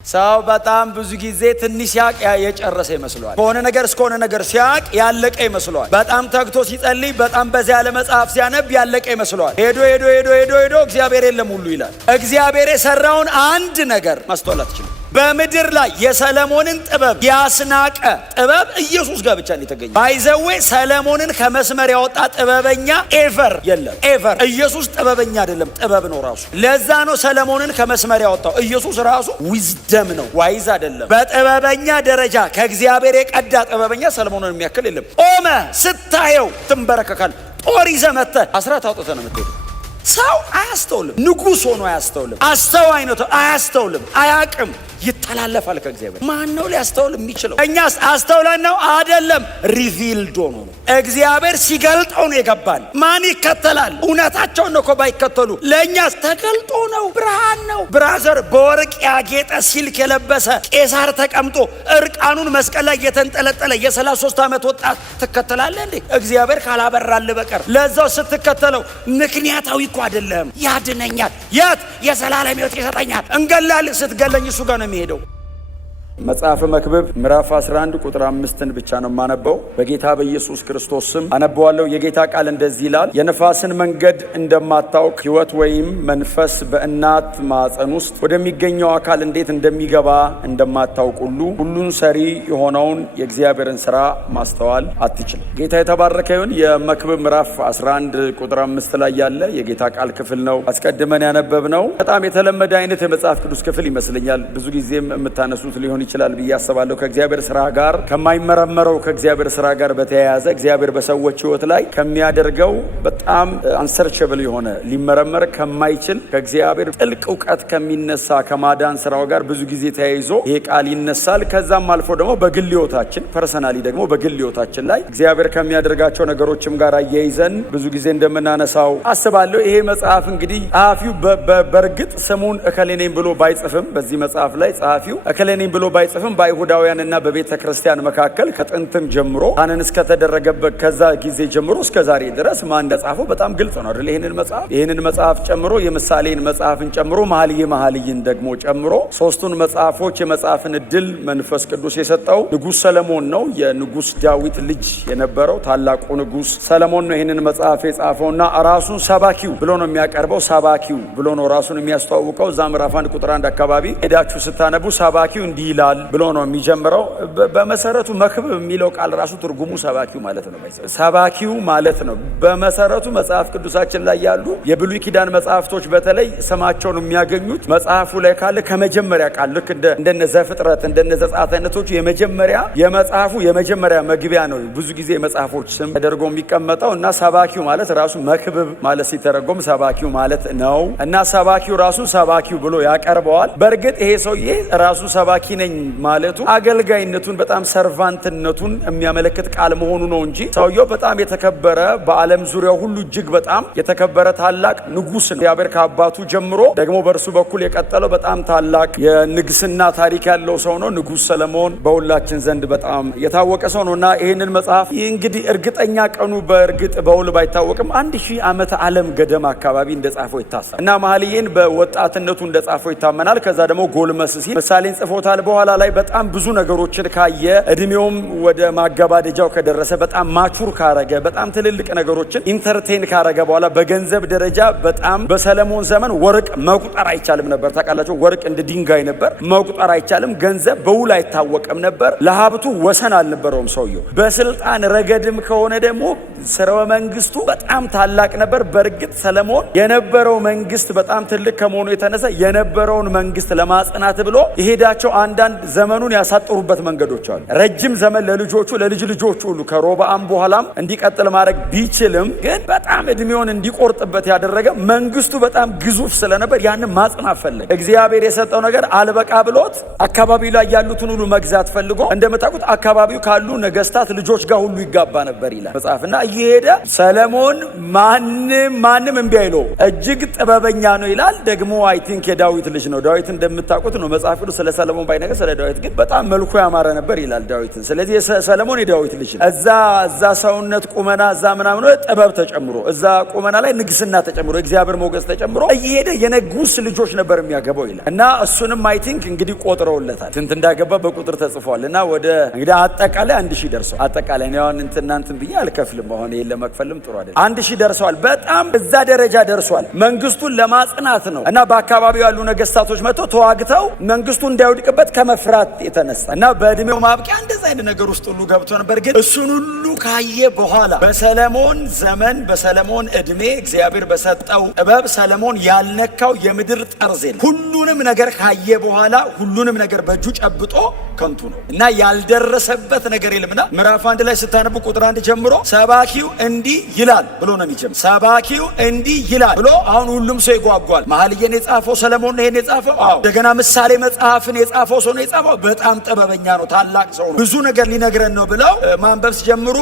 ሰው በጣም ብዙ ጊዜ ትንሽ ሲያቅ የጨረሰ ይመስለዋል። ከሆነ ነገር እስከሆነ ነገር ሲያቅ ያለቀ ይመስለዋል። በጣም ተግቶ ሲጸልይ በጣም በዚያ ያለ መጽሐፍ ሲያነብ ያለቀ ይመስለዋል። ሄዶ እግዚአብሔር የለም ሁሉ ይላል። እግዚአብሔር የሰራውን አንድ ነገር ማስተዋል አትችልም። በምድር ላይ የሰለሞንን ጥበብ ያስናቀ ጥበብ ኢየሱስ ጋር ብቻ ነው የተገኘው። ባይዘዌ ሰለሞንን ከመስመር ያወጣ ጥበበኛ ኤቨር የለም። ኤቨር ኢየሱስ ጥበበኛ አይደለም፣ ጥበብ ነው ራሱ። ለዛ ነው ሰለሞንን ከመስመር ያወጣው። ኢየሱስ ራሱ ዊዝደም ነው፣ ዋይዝ አይደለም። በጥበበኛ ደረጃ ከእግዚአብሔር የቀዳ ጥበበኛ ሰለሞንን የሚያክል የለም። ቆመ ስታየው ትንበረከካል። ጦር ይዘህ መጥተህ አስራት አውጥተህ ነው የምትሄደው። ሰው አያስተውልም። ንጉሥ ሆኖ አያስተውልም። አስተዋይ ነው አያስተውልም። አያቅም። ይተላለፋል ከእግዚአብሔር። ማን ነው ሊያስተውል የሚችለው? እኛስ አስተውለን ነው አይደለም። ሪቪልድ ሆኖ ነው። እግዚአብሔር ሲገልጠው ነው የገባን። ማን ይከተላል? እውነታቸውን ነው እኮ ባይከተሉ። ለእኛስ ተገልጦ ነው። ብርሃን ነው። ብራዘር በወርቅ ያጌጠ ሲልክ የለበሰ ቄሳር ተቀምጦ እርቃኑን መስቀል ላይ የተንጠለጠለ የ33 ዓመት ወጣት ትከተላለህ እንዴ? እግዚአብሔር ካላበራል በቀር። ለዛው ስትከተለው ምክንያታዊ እኮ አይደለም። ያድነኛል፣ የት የዘላለም ሕይወት ይሰጠኛል፣ እንገላለን ስትገለኝ እሱ ጋር ነው የሚሄደው። መጽሐፈ መክብብ ምዕራፍ 11 ቁጥር 5 ብቻ ነው የማነበው። በጌታ በኢየሱስ ክርስቶስ ስም አነበዋለሁ። የጌታ ቃል እንደዚህ ይላል። የነፋስን መንገድ እንደማታውቅ ሕይወት ወይም መንፈስ በእናት ማዕፀን ውስጥ ወደሚገኘው አካል እንዴት እንደሚገባ እንደማታውቅ ሁሉ ሁሉን ሰሪ የሆነውን የእግዚአብሔርን ሥራ ማስተዋል አትችልም። ጌታ የተባረከ ይሁን። የመክብብ ምዕራፍ 11 ቁጥር 5 ላይ ያለ የጌታ ቃል ክፍል ነው አስቀድመን ያነበብነው። በጣም የተለመደ አይነት የመጽሐፍ ቅዱስ ክፍል ይመስለኛል። ብዙ ጊዜም የምታነሱት ሊሆን ይችላል ብዬ አስባለሁ። ከእግዚአብሔር ሥራ ጋር ከማይመረመረው ከእግዚአብሔር ሥራ ጋር በተያያዘ እግዚአብሔር በሰዎች ሕይወት ላይ ከሚያደርገው በጣም አንሰርቸብል የሆነ ሊመረመር ከማይችል ከእግዚአብሔር ጥልቅ እውቀት ከሚነሳ ከማዳን ሥራው ጋር ብዙ ጊዜ ተያይዞ ይሄ ቃል ይነሳል። ከዛም አልፎ ደግሞ በግል ሕይወታችን ፐርሰናሊ ደግሞ በግል ሕይወታችን ላይ እግዚአብሔር ከሚያደርጋቸው ነገሮችም ጋር አያይዘን ብዙ ጊዜ እንደምናነሳው አስባለሁ። ይሄ መጽሐፍ እንግዲህ ጸሐፊው በእርግጥ ስሙን እከሌ ነኝ ብሎ ባይጽፍም በዚህ መጽሐፍ ላይ ጸሐፊው እከሌ ነኝ ብሎ ባይጽፍም በአይሁዳውያንና በቤተ ክርስቲያን መካከል ከጥንትም ጀምሮ ካህን እስከተደረገበት ከዛ ጊዜ ጀምሮ እስከ ዛሬ ድረስ ማን እንደጻፈው በጣም ግልጽ ነው አይደል? ይህንን መጽሐፍ ጨምሮ የምሳሌን መጽሐፍን ጨምሮ መኃልይን ደግሞ ጨምሮ ሶስቱን መጽሐፎች የመጽሐፍን እድል መንፈስ ቅዱስ የሰጠው ንጉሥ ሰለሞን ነው። የንጉሥ ዳዊት ልጅ የነበረው ታላቁ ንጉሥ ሰለሞን ነው ይህንን መጽሐፍ የጻፈውና ራሱን ሰባኪው ብሎ ነው የሚያቀርበው። ሰባኪው ብሎ ነው ራሱን የሚያስተዋውቀው። እዛ ምዕራፍ 1 ቁጥር 1 አካባቢ ሄዳችሁ ስታነቡ ሰባኪው እንዲህ ይላል ብሎ ነው የሚጀምረው። በመሰረቱ መክብብ የሚለው ቃል ራሱ ትርጉሙ ሰባኪው ማለት ነው። ሰባኪው ማለት ነው። በመሰረቱ መጽሐፍ ቅዱሳችን ላይ ያሉ የብሉይ ኪዳን መጽሐፍቶች በተለይ ስማቸውን የሚያገኙት መጽሐፉ ላይ ካለ ከመጀመሪያ ቃል ልክ እንደነ ዘፍጥረት እንደነ ዘጸአት አይነቶቹ የመጽሐፉ የመጀመሪያ መግቢያ ነው ብዙ ጊዜ መጽሐፎች ስም ተደርጎ የሚቀመጠው እና ሰባኪው ማለት ራሱ መክብብ ማለት ሲተረጎም ሰባኪው ማለት ነው እና ሰባኪው ራሱ ሰባኪው ብሎ ያቀርበዋል። በእርግጥ ይሄ ሰውዬ ራሱ ሰባኪ ነኝ ማለቱ አገልጋይነቱን በጣም ሰርቫንትነቱን የሚያመለክት ቃል መሆኑ ነው እንጂ ሰውየው በጣም የተከበረ በዓለም ዙሪያ ሁሉ እጅግ በጣም የተከበረ ታላቅ ንጉሥ ነው። እግዚአብሔር ከአባቱ ጀምሮ ደግሞ በእርሱ በኩል የቀጠለው በጣም ታላቅ የንግስና ታሪክ ያለው ሰው ነው። ንጉሥ ሰለሞን በሁላችን ዘንድ በጣም የታወቀ ሰው ነው እና ይህንን መጽሐፍ እንግዲህ እርግጠኛ ቀኑ በእርግጥ በውል ባይታወቅም 1000 ዓመተ ዓለም ገደማ አካባቢ እንደጻፈው ይታሰባል እና መኃልይን በወጣትነቱ እንደጻፈው ይታመናል። ከዛ ደግሞ ጎልመስ ሲል ምሳሌን ጽፎታል። በኋላ ላይ በጣም ብዙ ነገሮችን ካየ እድሜውም ወደ ማገባደጃው ከደረሰ በጣም ማቹር ካረገ በጣም ትልልቅ ነገሮችን ኢንተርቴን ካረገ በኋላ በገንዘብ ደረጃ በጣም በሰለሞን ዘመን ወርቅ መቁጠር አይቻልም ነበር። ታውቃላችሁ፣ ወርቅ እንደ ድንጋይ ነበር፣ መቁጠር አይቻልም። ገንዘብ በውል አይታወቅም ነበር። ለሀብቱ ወሰን አልነበረውም ሰውየው። በስልጣን ረገድም ከሆነ ደግሞ ስርወ መንግስቱ በጣም ታላቅ ነበር። በእርግጥ ሰለሞን የነበረው መንግስት በጣም ትልቅ ከመሆኑ የተነሳ የነበረውን መንግስት ለማጽናት ብሎ የሄዳቸው አንዳንድ ዘመኑን ያሳጠሩበት መንገዶች አሉ። ረጅም ዘመን ለልጆቹ ለልጅ ልጆቹ ሁሉ ከሮብዓም በኋላም እንዲቀጥል ማድረግ ቢችልም ግን በጣም እድሜውን እንዲቆርጥበት ያደረገ መንግስቱ በጣም ግዙፍ ስለነበር ያንን ማጽናት ፈለገ። እግዚአብሔር የሰጠው ነገር አልበቃ ብሎት አካባቢው ላይ ያሉትን ሁሉ መግዛት ፈልጎ እንደምታውቁት አካባቢው ካሉ ነገስታት ልጆች ጋር ሁሉ ይጋባ ነበር ይላል መጽሐፍና እየሄደ ሰለሞን ማንም እምቢ አይለው እጅግ ጥበበኛ ነው ይላል። ደግሞ አይ ቲንክ የዳዊት ልጅ ነው። ዳዊት እንደምታውቁት ነው መጽሐፍ ቅዱስ ስለ ሰለሞን ባይነገር ስለ ዳዊት ግን በጣም መልኩ ያማረ ነበር ይላል ዳዊትን። ስለዚህ ሰለሞን የዳዊት ልጅ እዛ ሰውነት ቁመና እዛ ምናምን ጥበብ ተጨምሮ እዛ ቁመና ላይ ንግስና ተጨምሮ እግዚአብሔር ሞገስ ተጨምሮ እየሄደ የንጉስ ልጆች ነበር የሚያገባው ይላል። እና እሱንም አይ ቲንክ እንግዲህ ቆጥረውለታል ስንት እንዳገባ በቁጥር ተጽፏል። እና ወደ እንግዲህ አጠቃላይ 1000 ደርሰዋል። አጠቃላይ ነው እናንተን ብዬ አልከፍልም። አሁን ይሄን ለመክፈልም ጥሩ አይደለም። 1000 ደርሰዋል። በጣም እዛ ደረጃ ደርሷል። መንግስቱን ለማጽናት ነው። እና በአካባቢው ያሉ ነገስታቶች መጥተው ተዋግተው መንግስቱ እንዳይወድቅበት ከመፍራት የተነሳ እና በእድሜው ማብቂያ እንደዛ አይነት ነገር ውስጥ ሁሉ ገብቶ ነበር። ግን እሱን ሁሉ ካየ በኋላ በሰለሞን ዘመን በሰለሞን እድሜ እግዚአብሔር በሰጠው ጥበብ ሰለሞን ያልነካው የምድር ጠርዝ የለም። ሁሉንም ነገር ካየ በኋላ ሁሉንም ነገር በእጁ ጨብጦ ከንቱ ነው እና ያልደረሰበት ነገር የለምና ምዕራፍ 1 ላይ ስታነቡ ቁጥር 1 ጀምሮ ሰባኪው እንዲህ ይላል ብሎ ነው የሚጀምር። ሰባኪው እንዲህ ይላል ብሎ አሁን ሁሉም ሰው ይጓጓል። መኃልየን የጻፈው ሰለሞን ነው። ይሄን የጻፈው እንደገና ምሳሌ መጽሐፍን የጻፈው ሰው ነው የጻፈው። በጣም ጥበበኛ ነው፣ ታላቅ ሰው ነው፣ ብዙ ነገር ሊነግረን ነው ብለው ማንበብ ሲጀምሩ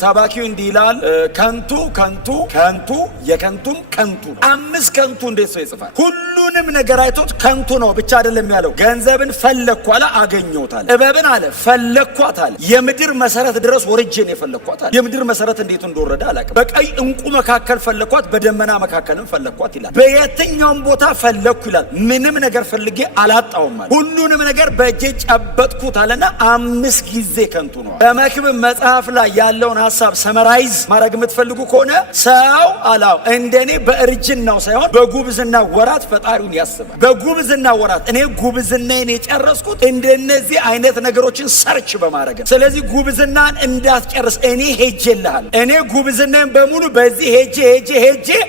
ሰባኪው እንዲህ ይላል ከንቱ ከንቱ ከንቱ የከንቱም ከንቱ 5 ከንቱ እንዴት ሰው ይጽፋል? ሁሉንም ነገር አይቶት ከንቱ ነው ብቻ አይደለም ያለው። ገንዘብን ፈለግኩ አለ አገኘሁት አለ። ጥበብን አለ ፈለግኳት አለ። የምድር መሰረት ድረስ ወርጄ ነው የፈለግኳት አለ። የምድር መሰረት እንዴት እንደወረደ አላውቅም። በቀይ እንቁ መካከል ፈለግኳት፣ በደመና መካከልም ፈለግኳት ይላል። በየትኛውም ቦታ ፈለግኩ ይላል። ምንም ነገር ፈልጌ አላጣውም አለ። ሁሉንም ነገር በእጄ ጨበጥኩት አለና 5 ጊዜ ከንቱ ነው። በመክብብ መጽሐፍ ላይ ያለውን ሐሳብ ሰመራይዝ ማድረግ የምትፈልጉ ከሆነ ሰው አላው እንደኔ በእርጅናው ሳይሆን በጉብዝና ወራት ፈጣሪውን ያስባል። በጉብዝና ወራት እኔ ጉብዝናዬን የጨረስኩት እንደነዚህ አይነት ነገሮችን ሰርች በማድረግ። ስለዚህ ጉብዝናን እንዳትጨርስ እኔ ሄጄልሃል። እኔ ጉብዝናዬን በሙሉ በዚህ ሄጄ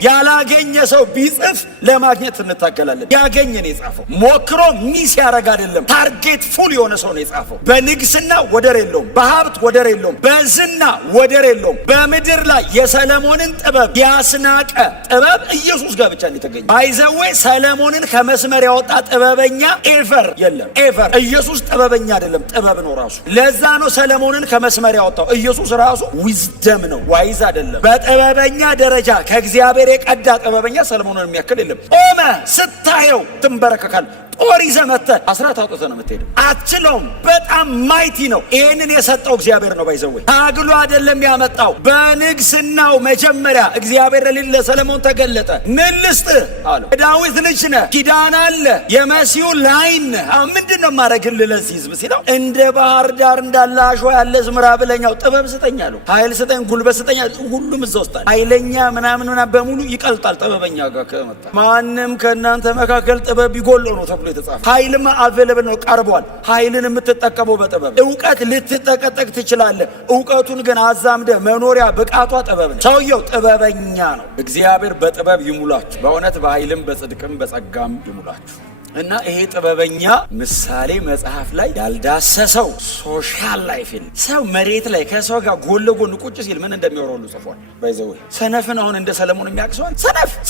ያላገኘ ሰው ቢጽፍ ለማግኘት እንታገላለን። ያገኘን የጻፈው ሞክሮ ሚስ ያረግ አይደለም። ታርጌት ፉል የሆነ ሰው ነው የጻፈው። በንግስና ወደር የለውም፣ በሀብት ወደር የለውም፣ በዝና ወደር የለውም። በምድር ላይ የሰለሞንን ጥበብ ያስናቀ ጥበብ ኢየሱስ ጋር ብቻ እንደተገኘ ባይዘዌ ሰለሞንን ከመስመር ያወጣ ጥበበኛ ኤቨር የለም። ኤቨር ኢየሱስ ጥበበኛ አይደለም፣ ጥበብ ነው ራሱ። ለዛ ነው ሰለሞንን ከመስመር ያወጣው። ኢየሱስ ራሱ ዊዝደም ነው፣ ዋይዝ አይደለም። በጥበበኛ ደረጃ ከእግዚአብሔር የቀዳ ጥበበኛ ሰለሞንን የሚያክል የለም። ቆመ ስታየው ትንበረከካል። ጦር ይዘህ መጥተህ አስራት አውጥተህ ነው የምትሄደው። አትችለውም። በጣም ማይቲ ነው። ይህንን የሰጠው እግዚአብሔር ነው። ባይዘወይ ታግሎ አይደለም ያመጣው። በንግስናው መጀመሪያ እግዚአብሔር ለሰለሞን ተገለጠ። ምን ልስጥህ አለው። ዳዊት ልጅ ነህ፣ ኪዳን አለ፣ የመሲሁ ላይን ነህ። አሁን ምንድን ነው የማደርግልህ ለዚህ ህዝብ ሲለው እንደ ባህር ዳር እንዳለ አሸዋ ያለ ዝምራ ብለኛው ጥበብ ስጠኝ አለው። ኃይል ስጠኝ፣ ጉልበት ስጠኝ። ሁሉም እዛ ውስጥ ኃይለኛ ምናምን በሙሉ ይቀልጣል ጥበበኛ ጋር ከመጣ። ማንም ከእናንተ መካከል ጥበብ ቢጎለው ነው ተብሎ የተጻፈ። ኃይልማ አቬለብል ነው፣ ቀርቧል። ኃይልን የምትጠቀመው በጥበብ። እውቀት ልትጠቀጠቅ ትችላለህ። እውቀቱን ግን አዛምደ መኖሪያ ብቃቷ ጥበብ ነው። ሰውየው ጥበበኛ ነው። እግዚአብሔር በጥበብ ይሙላችሁ፣ በእውነት በኃይልም በጽድቅም በጸጋም ይሙላችሁ። እና ይሄ ጥበበኛ ምሳሌ መጽሐፍ ላይ ያልዳሰሰው ሶሻል ላይፍ ሰው መሬት ላይ ከሰው ጋር ጎን ለጎን ቁጭ ሲል ምን እንደሚወራው ሁሉ ጽፏል። ባይዘው ሰነፍን አሁን እንደ ሰለሞን የሚያቅሰዋል።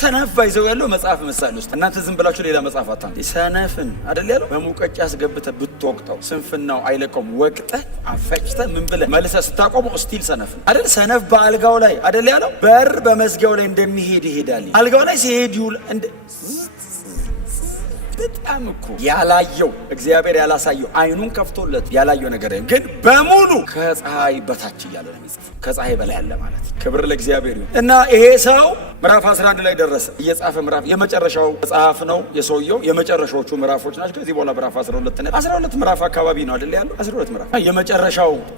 ሰነፍ ባይዘው ያለው መጽሐፍ ምሳሌ ውስጥ እናንተ ዝም ብላችሁ ሌላ መጽሐፍ አታንተ ሰነፍን አይደል ያለው በሙቀጫ አስገብተህ ብትወቅተው ስንፍናው አይለቀውም። ወቅተህ አፈጭተህ ምን ብለህ መልሰህ ስታቆመው ስቲል ሰነፍን አይደል። ሰነፍ በአልጋው ላይ አይደል ያለው በር በመዝጊያው ላይ እንደሚሄድ ይሄዳል። አልጋው ላይ ሲሄድ ይውል እንደ በጣም እኮ ያላየው እግዚአብሔር ያላሳየው አይኑን ከፍቶለት ያላየው ነገር ግን በሙሉ ከፀሐይ በታች እያለ ነው የሚጽፈው። ከፀሐይ በላይ ያለ ማለት ክብር ለእግዚአብሔር ይሁን። እና ይሄ ሰው ምዕራፍ 11 ላይ ደረሰ። እየጻፈ ምዕራፍ የመጨረሻው መጽሐፍ ነው የሰውየው የመጨረሻዎቹ ምዕራፎች ናቸው። ከዚህ በኋላ ምዕራፍ 12 ምዕራፍ አካባቢ ነው አይደል ያለው 12 ምዕራፍ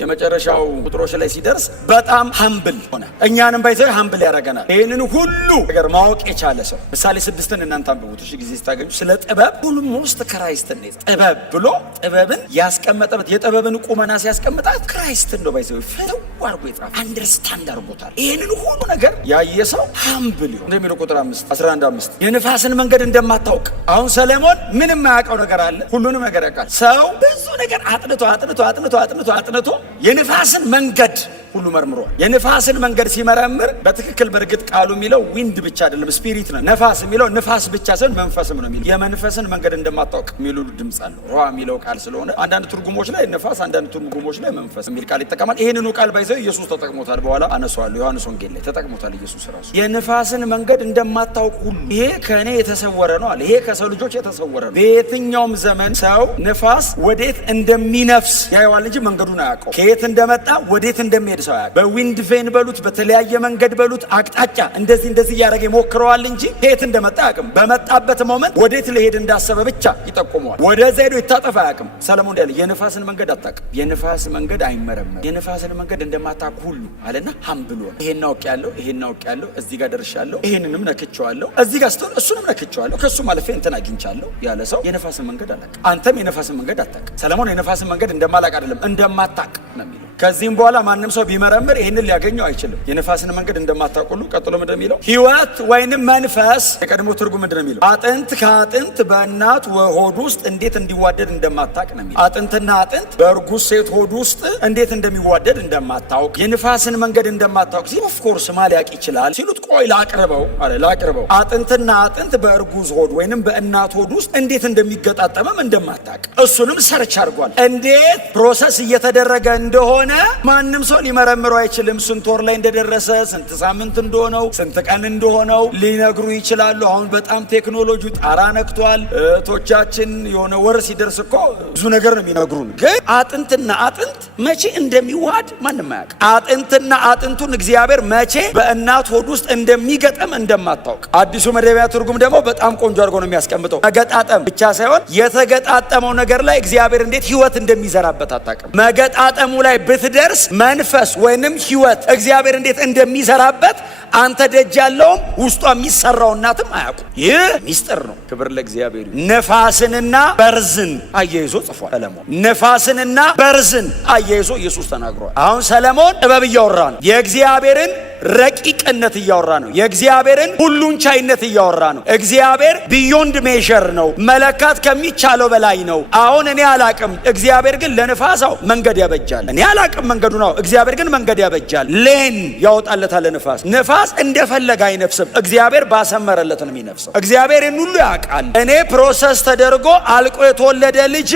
የመጨረሻው ቁጥሮች ላይ ሲደርስ በጣም ሀምብል ሆነ። እኛንም ባይዘው ሀምብል ያደርገናል። ይህንን ሁሉ ነገር ማወቅ የቻለ ሰው ምሳሌ 6ን እናንተ አንብቡት እሺ ጊዜ ስታገኙ። ስለ ጥበብ ሁሉም ሞስት ክራይስትን ነው ጥበብ ብሎ ጥበብን ያስቀመጠበት የጥበብን ቁመና ሲያስቀምጣት ክራይስትን ነው ባይዘው ፍለው አድርጎ ይጻፍ አንደርስታንድ አድርጎታል። ይህንን ሁሉ ነገር ያየ ሰው ሀምብል ይሁን እንደሚለው ቁጥር 11 የንፋስን መንገድ እንደማታውቅ። አሁን ሰለሞን ምንም የማያውቀው ነገር አለ፣ ሁሉንም ነገር ያውቃል። ሰው ብዙ ነገር አጥንቶ የንፋስን መንገድ ሁሉ መርምሯል። የንፋስን መንገድ ሲመረምር በትክክል በእርግጥ ቃሉ የሚለው ዊንድ ብቻ አይደለም ስፒሪት ነው። ነፋስ የሚለው ንፋስ ብቻ ሳይሆን መንፈስም ነው የሚለው። የመንፈስን መንገድ እንደማታውቅ የሚሉ ድምጽ አለው። ሯ የሚለው ቃል ስለሆነ አንዳንድ ትርጉሞች ላይ ነፋስ፣ አንዳንድ ትርጉሞች ላይ መንፈስ የሚል ቃል ይጠቀማል። ይሄንኑ ቃል ባይዘው ኢየሱስ ተጠቅሞታል። በኋላ አነሳዋለሁ። ዮሐንስ ወንጌል ላይ ተጠቅሞታል ኢየሱስ ራሱ። የንፋስን መንገድ እንደማታውቅ ሁሉ ይሄ ከእኔ የተሰወረ ነው አለ። ይሄ ከሰው ልጆች የተሰወረ ነው። በየትኛውም ዘመን ሰው ንፋስ ወዴት እንደሚነፍስ ያየዋል እንጂ መንገዱን አያውቀው። ከየት እንደመጣ ወዴት እንደሚሄድ ሰው አያውቅም። በዊንድ ቬን በሉት፣ በተለያየ መንገድ በሉት፣ አቅጣጫ እንደዚህ እያደረገ ይሞክረዋል እንጂ ከየት እንደመጣ አያውቅም። በመጣበት ሞመንት ወዴት ሊሄድ እንዳሰበ ብቻ ይጠቁመዋል። ወደዛ ሄዶ ይታጠፋ አያውቅም። ሰለሞን እንዳለ የንፋስን መንገድ አታውቅም። የንፋስ መንገድ አይመረመርም። የንፋስን መንገድ እንደማታውቅ ሁሉ አለና ሀምብሎ ይሄን አውቄያለሁ፣ ይሄን አውቄያለሁ፣ እዚህ ጋር ደርሻለሁ፣ ይሄንንም ነክቼዋለሁ፣ እዚህ ጋር ስትሆን እሱንም ነክቼዋለሁ፣ ከሱ ማለፌ እንትን አግኝቻለሁ ያለ ሰው የንፋስን መንገድ አላውቅም። አንተም የንፋስን መንገድ አታውቅም። ሰለሞን የንፋስን መንገድ እንደማላውቅ አይደለም እንደማታውቅ ነው የሚለው። ከዚህም በኋላ ማንም ሰው ቢመረምር ይህንን ሊያገኘው አይችልም። የንፋስን መንገድ እንደማታውቅ ሁሉ ቀጥሎ ምንድን ነው የሚለው? ሕይወት ወይንም መንፈስ የቀድሞ ትርጉም ምንድን ነው የሚለው? አጥንት ከአጥንት በእናት ሆድ ውስጥ እንዴት እንዲዋደድ እንደማታውቅ ነው የሚለው። አጥንትና አጥንት በእርጉዝ ሴት ሆድ ውስጥ እንዴት እንደሚዋደድ እንደማታውቅ፣ የንፋስን መንገድ እንደማታውቅ ሲል ኦፍኮርስ ማሊያቅ ይችላል ሲሉት፣ ቆይ ላቅርበው አለ። ላቅርበው አጥንትና አጥንት በእርጉዝ ሆድ ወይንም በእናት ሆድ ውስጥ እንዴት እንደሚገጣጠምም እንደማታውቅ እሱንም ሰርች አድርጓል። እንዴት ፕሮሰስ እየተደረገ እንደሆነ ማንም ሰው ሊመረምረው አይችልም። ስንት ወር ላይ እንደደረሰ፣ ስንት ሳምንት እንደሆነው፣ ስንት ቀን እንደሆነው ሊነግሩ ይችላሉ። አሁን በጣም ቴክኖሎጂ ጣራ ነክቷል። እህቶቻችን የሆነ ወር ሲደርስ እኮ ብዙ ነገር ነው የሚነግሩን። ግን አጥንትና አጥንት መቼ እንደሚዋሃድ ማንም አያውቅ። አጥንትና አጥንቱን እግዚአብሔር መቼ በእናት ሆድ ውስጥ እንደሚገጠም እንደማታውቅ አዲሱ መደበኛ ትርጉም ደግሞ በጣም ቆንጆ አድርጎ ነው የሚያስቀምጠው። መገጣጠም ብቻ ሳይሆን የተገጣጠመው ነገር ላይ እግዚአብሔር እንዴት ሕይወት እንደሚዘራበት አታውቅም። መገጣጠሙ ላይ ብትደርስ መንፈስ ወይንም ሕይወት እግዚአብሔር እንዴት እንደሚሰራበት አንተ ደጅ ያለውም ውስጧ የሚሰራው እናትም አያውቁም። ይህ ሚስጥር ነው። ክብር ለእግዚአብሔር። ነፋስንና በርዝን አያይዞ ጽፏል ሰለሞን። ነፋስንና በርዝን አያይዞ ኢየሱስ ተናግሯል። አሁን ሰለሞን ጥበብ እያወራ ነው። የእግዚአብሔርን ረቂቅነት እያወራ ነው። የእግዚአብሔርን ሁሉን ቻይነት እያወራ ነው። እግዚአብሔር ቢዮንድ ሜዥር ነው። መለካት ከሚቻለው በላይ ነው። አሁን እኔ አላቅም፣ እግዚአብሔር ግን ለንፋሳው መንገድ ያበጃል። እኔ አላቅም መንገዱ ነው፣ እግዚአብሔር ግን መንገድ ያበጃል። ሌን ያወጣለታል ለንፋስ። ንፋስ እንደፈለገ አይነፍስም። እግዚአብሔር ባሰመረለት ነው የሚነፍሰው። እግዚአብሔር ሁሉ ያውቃል። እኔ ፕሮሰስ ተደርጎ አልቆ የተወለደ ልጅ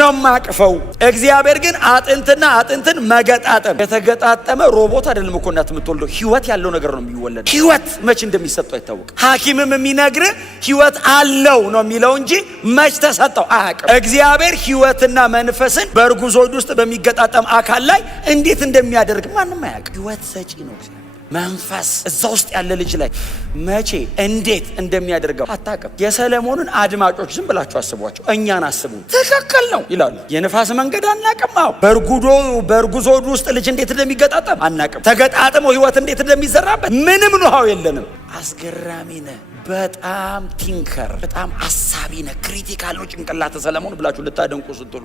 ነው ማቅፈው። እግዚአብሔር ግን አጥንትና አጥንትን መገጣጠም የተገጣጠመ ሮቦት አይደለም እኮ እናት የምትወልደው። ሕይወት ያለው ነገር ነው የሚወለድ። ሕይወት መች እንደሚሰጠው አይታወቅም። ሐኪምም የሚነግር ሕይወት አለው ነው የሚለው እንጂ መች ተሰጠው አያውቅም። እግዚአብሔር ሕይወትና መንፈስን በእርጉዝ ሆድ ውስጥ በሚገጣጠም አካል ላይ እንዴት እንደሚያደርግ ማንም አያውቅም። ሕይወት ሰጪ ነው እግዚአብሔር። መንፈስ እዛ ውስጥ ያለ ልጅ ላይ መቼ እንዴት እንደሚያደርገው አታውቅም። የሰለሞንን አድማጮች ዝም ብላችሁ አስቧቸው፣ እኛን አስቡ። ትክክል ነው ይላሉ። የንፋስ መንገድ አናውቅም። አዎ በእርጉዝ ሆድ ውስጥ ልጅ እንዴት እንደሚገጣጠም አናውቅም። ተገጣጥሞ ሕይወት እንዴት እንደሚዘራበት ምንም ኖሃው የለንም። አስገራሚ ነህ። በጣም ቲንከር፣ በጣም አሳቢ ነህ። ክሪቲካል ነው ጭንቅላት ሰለሞን ብላችሁ ልታደንቁ ስትሉ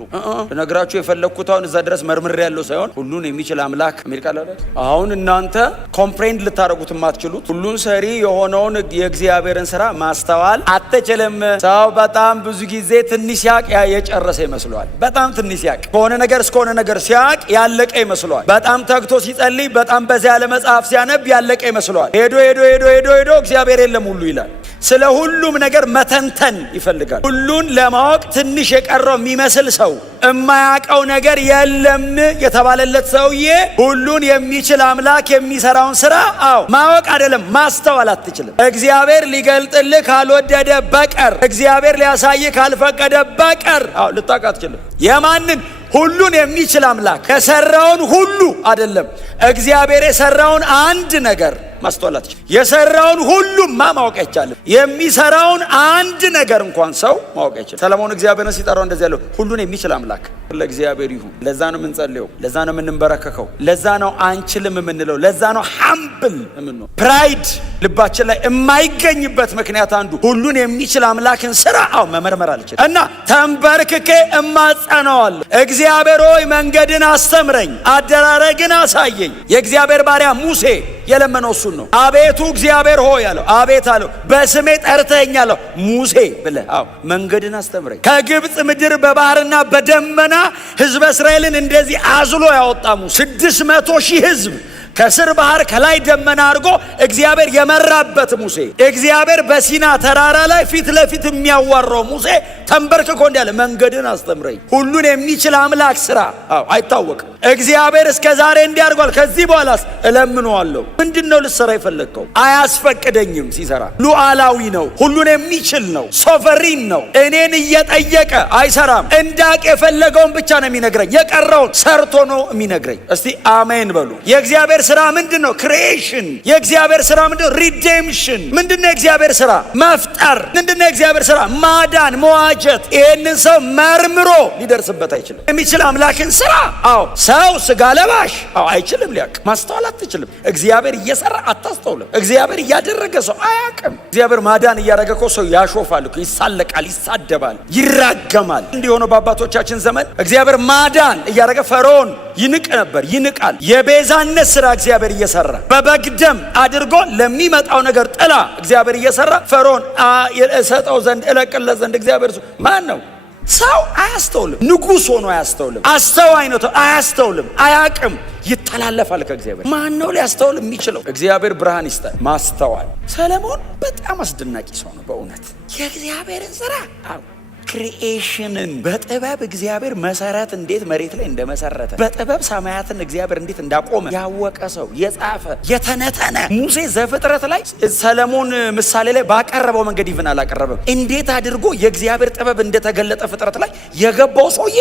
ልነግራችሁ የፈለግኩት አሁን እዛ ድረስ መርምር ያለው ሳይሆን ሁሉን የሚችል አምላክ አሜሪካ ላለ አሁን እናንተ ኮምፕሬንድ ልታደርጉት የማትችሉት ሁሉን ሰሪ የሆነውን የእግዚአብሔርን ስራ ማስተዋል አትችልም። ሰው በጣም ብዙ ጊዜ ትንሽ ሲያቅ የጨረሰ ይመስለዋል። በጣም ትንሽ ሲያቅ ከሆነ ነገር እስከሆነ ነገር ሲያቅ ያለቀ ይመስለዋል። በጣም ተግቶ ሲጸልይ፣ በጣም በዚያ ያለ መጽሐፍ ሲያነብ ያለቀ ይመስለዋል። ሄዶ እግዚአብሔር የለም ሁሉ ይላል። ስለ ሁሉም ነገር መተንተን ይፈልጋል። ሁሉን ለማወቅ ትንሽ የቀረው የሚመስል ሰው የማያውቀው ነገር የለም የተባለለት ሰውዬ ሁሉን የሚችል አምላክ የሚሰራውን ስራ ማወቅ አይደለም ማስተዋል አትችልም። እግዚአብሔር ሊገልጥልህ ካልወደደ በቀር፣ እግዚአብሔር ሊያሳይህ ካልፈቀደ በቀር ልታውቅ አትችልም። የማንን ሁሉን የሚችል አምላክ የሰራውን ሁሉ አይደለም፣ እግዚአብሔር የሰራውን አንድ ነገር ማስተዋል አትችልም። የሰራውን ሁሉማ ማወቅ አይቻልም። የሚሰራውን አንድ ነገር እንኳን ሰው ማወቅ አይችልም። ሰለሞን እግዚአብሔርን ሲጠራው እንደዚህ ያለው ሁሉን የሚችል አምላክ ለእግዚአብሔር ይሁን። ለዛ ነው የምንጸልየው፣ ለዛ ነው የምንበረከከው፣ ለዛ ነው አንችልም የምንለው፣ ለዛ ነው ሃምብል የምንሆነው። ፕራይድ ልባችን ላይ የማይገኝበት ምክንያት አንዱ ሁሉን የሚችል አምላክን ስራ መመርመር አልችልም እና ተንበርክኬ እማጸነዋለሁ። እግዚአብሔር ሆይ መንገድን አስተምረኝ፣ አደራረግን አሳየኝ። የእግዚአብሔር ባሪያ ሙሴ የለመነው እሱን ነው። አቤቱ እግዚአብሔር ሆይ ያለው አቤት አለው በስሜ ጠርተኸኛል ሙሴ ብለህ መንገድን አስተምረኝ። ከግብፅ ምድር በባህርና በደመና ሕዝበ እስራኤልን እንደዚህ አዝሎ ያወጣ ሙሴ 600,000 ሕዝብ ከስር ባህር ከላይ ደመና አድርጎ እግዚአብሔር የመራበት ሙሴ እግዚአብሔር በሲና ተራራ ላይ ፊት ለፊት የሚያዋራው ሙሴ ተንበርክኮ እንዲያለ መንገድን አስተምረኝ። ሁሉን የሚችል አምላክ ስራ አይታወቅም። እግዚአብሔር እስከ ዛሬ እንዲያርጓል። ከዚህ በኋላስ እለምነዋለሁ። ምንድነው ልሰራ የፈለግከው? አያስፈቅደኝም። ሲሰራ ሉዓላዊ ነው፣ ሁሉን የሚችል ነው፣ ሶቨሪን ነው። እኔን እየጠየቀ አይሰራም። እንዳቅ የፈለገውን ብቻ ነው የሚነግረኝ፣ የቀረውን ሰርቶ ነው የሚነግረኝ። እስቲ አሜን በሉ። የእግዚአብሔር ስራ ምንድነው? ክሪኤሽን። የእግዚአብሔር ስራ ምንድነው? ሪዴምሽን። ምንድነው የእግዚአብሔር ስራ? መፍጠር። ምንድነው የእግዚአብሔር ስራ? ማዳን፣ መዋጀት። ይህንን ሰው መርምሮ ሊደርስበት አይችልም። የሚችል አምላክን ስራ ሰው ስጋ ለባሽ አይችልም ሊያቅ። ማስተዋል አትችልም። እግዚአብሔር እየሰራ አታስተውልም። እግዚአብሔር እያደረገ ሰው አያቅም። እግዚአብሔር ማዳን እያደረገ እኮ ሰው ያሾፋል እኮ፣ ይሳለቃል፣ ይሳደባል፣ ይራገማል። እንዲሆነው በአባቶቻችን ዘመን እግዚአብሔር ማዳን እያደረገ ፈርዖን ይንቅ ነበር፣ ይንቃል። የቤዛነት ስራ እግዚአብሔር እየሰራ በበግ ደም አድርጎ ለሚመጣው ነገር ጥላ እግዚአብሔር እየሰራ ፈርዖን እሰጠው ዘንድ እለቅለት ዘንድ እግዚአብሔር ማን ነው? ሰው አያስተውልም። ንጉሥ ሆኖ አያስተውልም። አስተዋይ ነው አያስተውልም፣ አያቅም፣ ይተላለፋል ከእግዚአብሔር። ማን ነው ሊያስተውል የሚችለው? እግዚአብሔር ብርሃን ይስጣል፣ ማስተዋል። ሰለሞን በጣም አስደናቂ ሰው ነው በእውነት የእግዚአብሔርን ስራ ክሪኤሽንን በጥበብ እግዚአብሔር መሰረት እንዴት መሬት ላይ እንደመሰረተ በጥበብ ሰማያትን እግዚአብሔር እንዴት እንዳቆመ ያወቀ ሰው የጻፈ የተነተነ ሙሴ ዘፍጥረት ላይ ሰለሞን ምሳሌ ላይ ባቀረበው መንገድ ይብን አላቀረበም። እንዴት አድርጎ የእግዚአብሔር ጥበብ እንደተገለጠ ፍጥረት ላይ የገባው ሰውዬ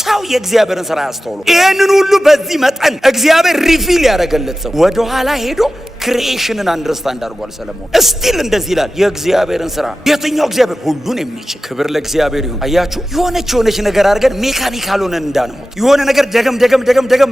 ሰው የእግዚአብሔርን ስራ ያስተውሉ። ይህንን ሁሉ በዚህ መጠን እግዚአብሔር ሪቪል ያደረገለት ሰው ወደኋላ ሄዶ ክሪኤሽንን አንደርስታንድ አድርጓል ሰለሞን። እስቲል እንደዚህ ይላል የእግዚአብሔርን ስራ። የትኛው እግዚአብሔር? ሁሉን የሚችል። ክብር ለእግዚአብሔር ይሁን። አያችሁ፣ የሆነች ነገር አድርገን ሜካኒካል ሆነን እንዳንሞት፣ የሆነ ነገር ደገም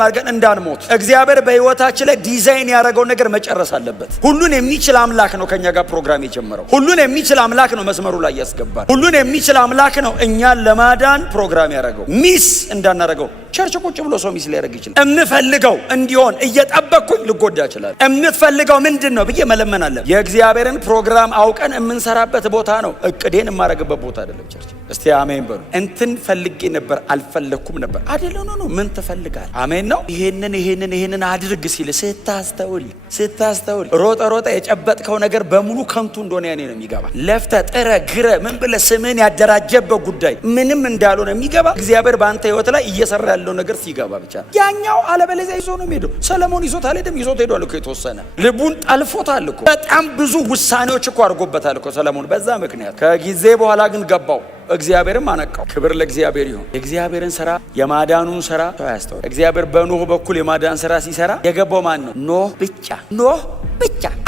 አድርገን እንዳንሞት እግዚአብሔር በህይወታችን ላይ ዲዛይን ያደረገው ነገር መጨረስ አለበት። ሁሉን የሚችል አምላክ ነው ከኛ ጋር ፕሮግራም የጀመረው። ሁሉን የሚችል አምላክ ነው መስመሩ ላይ ያስገባል። ሁሉን የሚችል አምላክ ነው እኛን ለማዳን ፕሮግራም ያደረገው። ሚስ እንዳናደረገው ቸርች ቁጭ ብሎ ሰው ሚስ ሊያደርግ ይችላል። እምፈልገው እንዲሆን እየጠበቅኩኝ ልጎዳ ይችላል። እምትፈልገው ምንድን ነው ብዬ መለመን አለ። የእግዚአብሔርን ፕሮግራም አውቀን የምንሰራበት ቦታ ነው። እቅዴን የማረግበት ቦታ አይደለም ቸርች። እስቲ አሜን በሉ። እንትን ፈልጌ ነበር አልፈለኩም ነበር አይደለም። ነው ምን ትፈልጋል? አሜን ነው። ይሄንን አድርግ ሲል ስታስተውል ሮጠ የጨበጥከው ነገር በሙሉ ከንቱ እንደሆነ ያኔ ነው የሚገባ። ለፍተ ጥረ ግረ ምን ብለህ ስምን ያደራጀበት ጉዳይ ምንም እንዳልሆነ የሚገባ እግዚአብሔር በአንተ ህይወት ላይ እየሰራ ያለው ነገር ሲገባ ብቻ። ያኛው አለበለዚያ ይዞ ነው የሚሄደው። ሰለሞን ይዞት አልሄደም። ይዞት ሄዷል እኮ የተወሰነ ልቡን ጠልፎታል እኮ። በጣም ብዙ ውሳኔዎች እኮ አድርጎበታል እኮ ሰለሞን በዛ ምክንያት። ከጊዜ በኋላ ግን ገባው። እግዚአብሔርም አነቃው። ክብር ለእግዚአብሔር ይሁን። የእግዚአብሔርን ስራ የማዳኑን ስራ ሰው ያስተውል። እግዚአብሔር በኖህ በኩል የማዳን ስራ ሲሰራ የገባው ማን ነው? ኖህ ብቻ።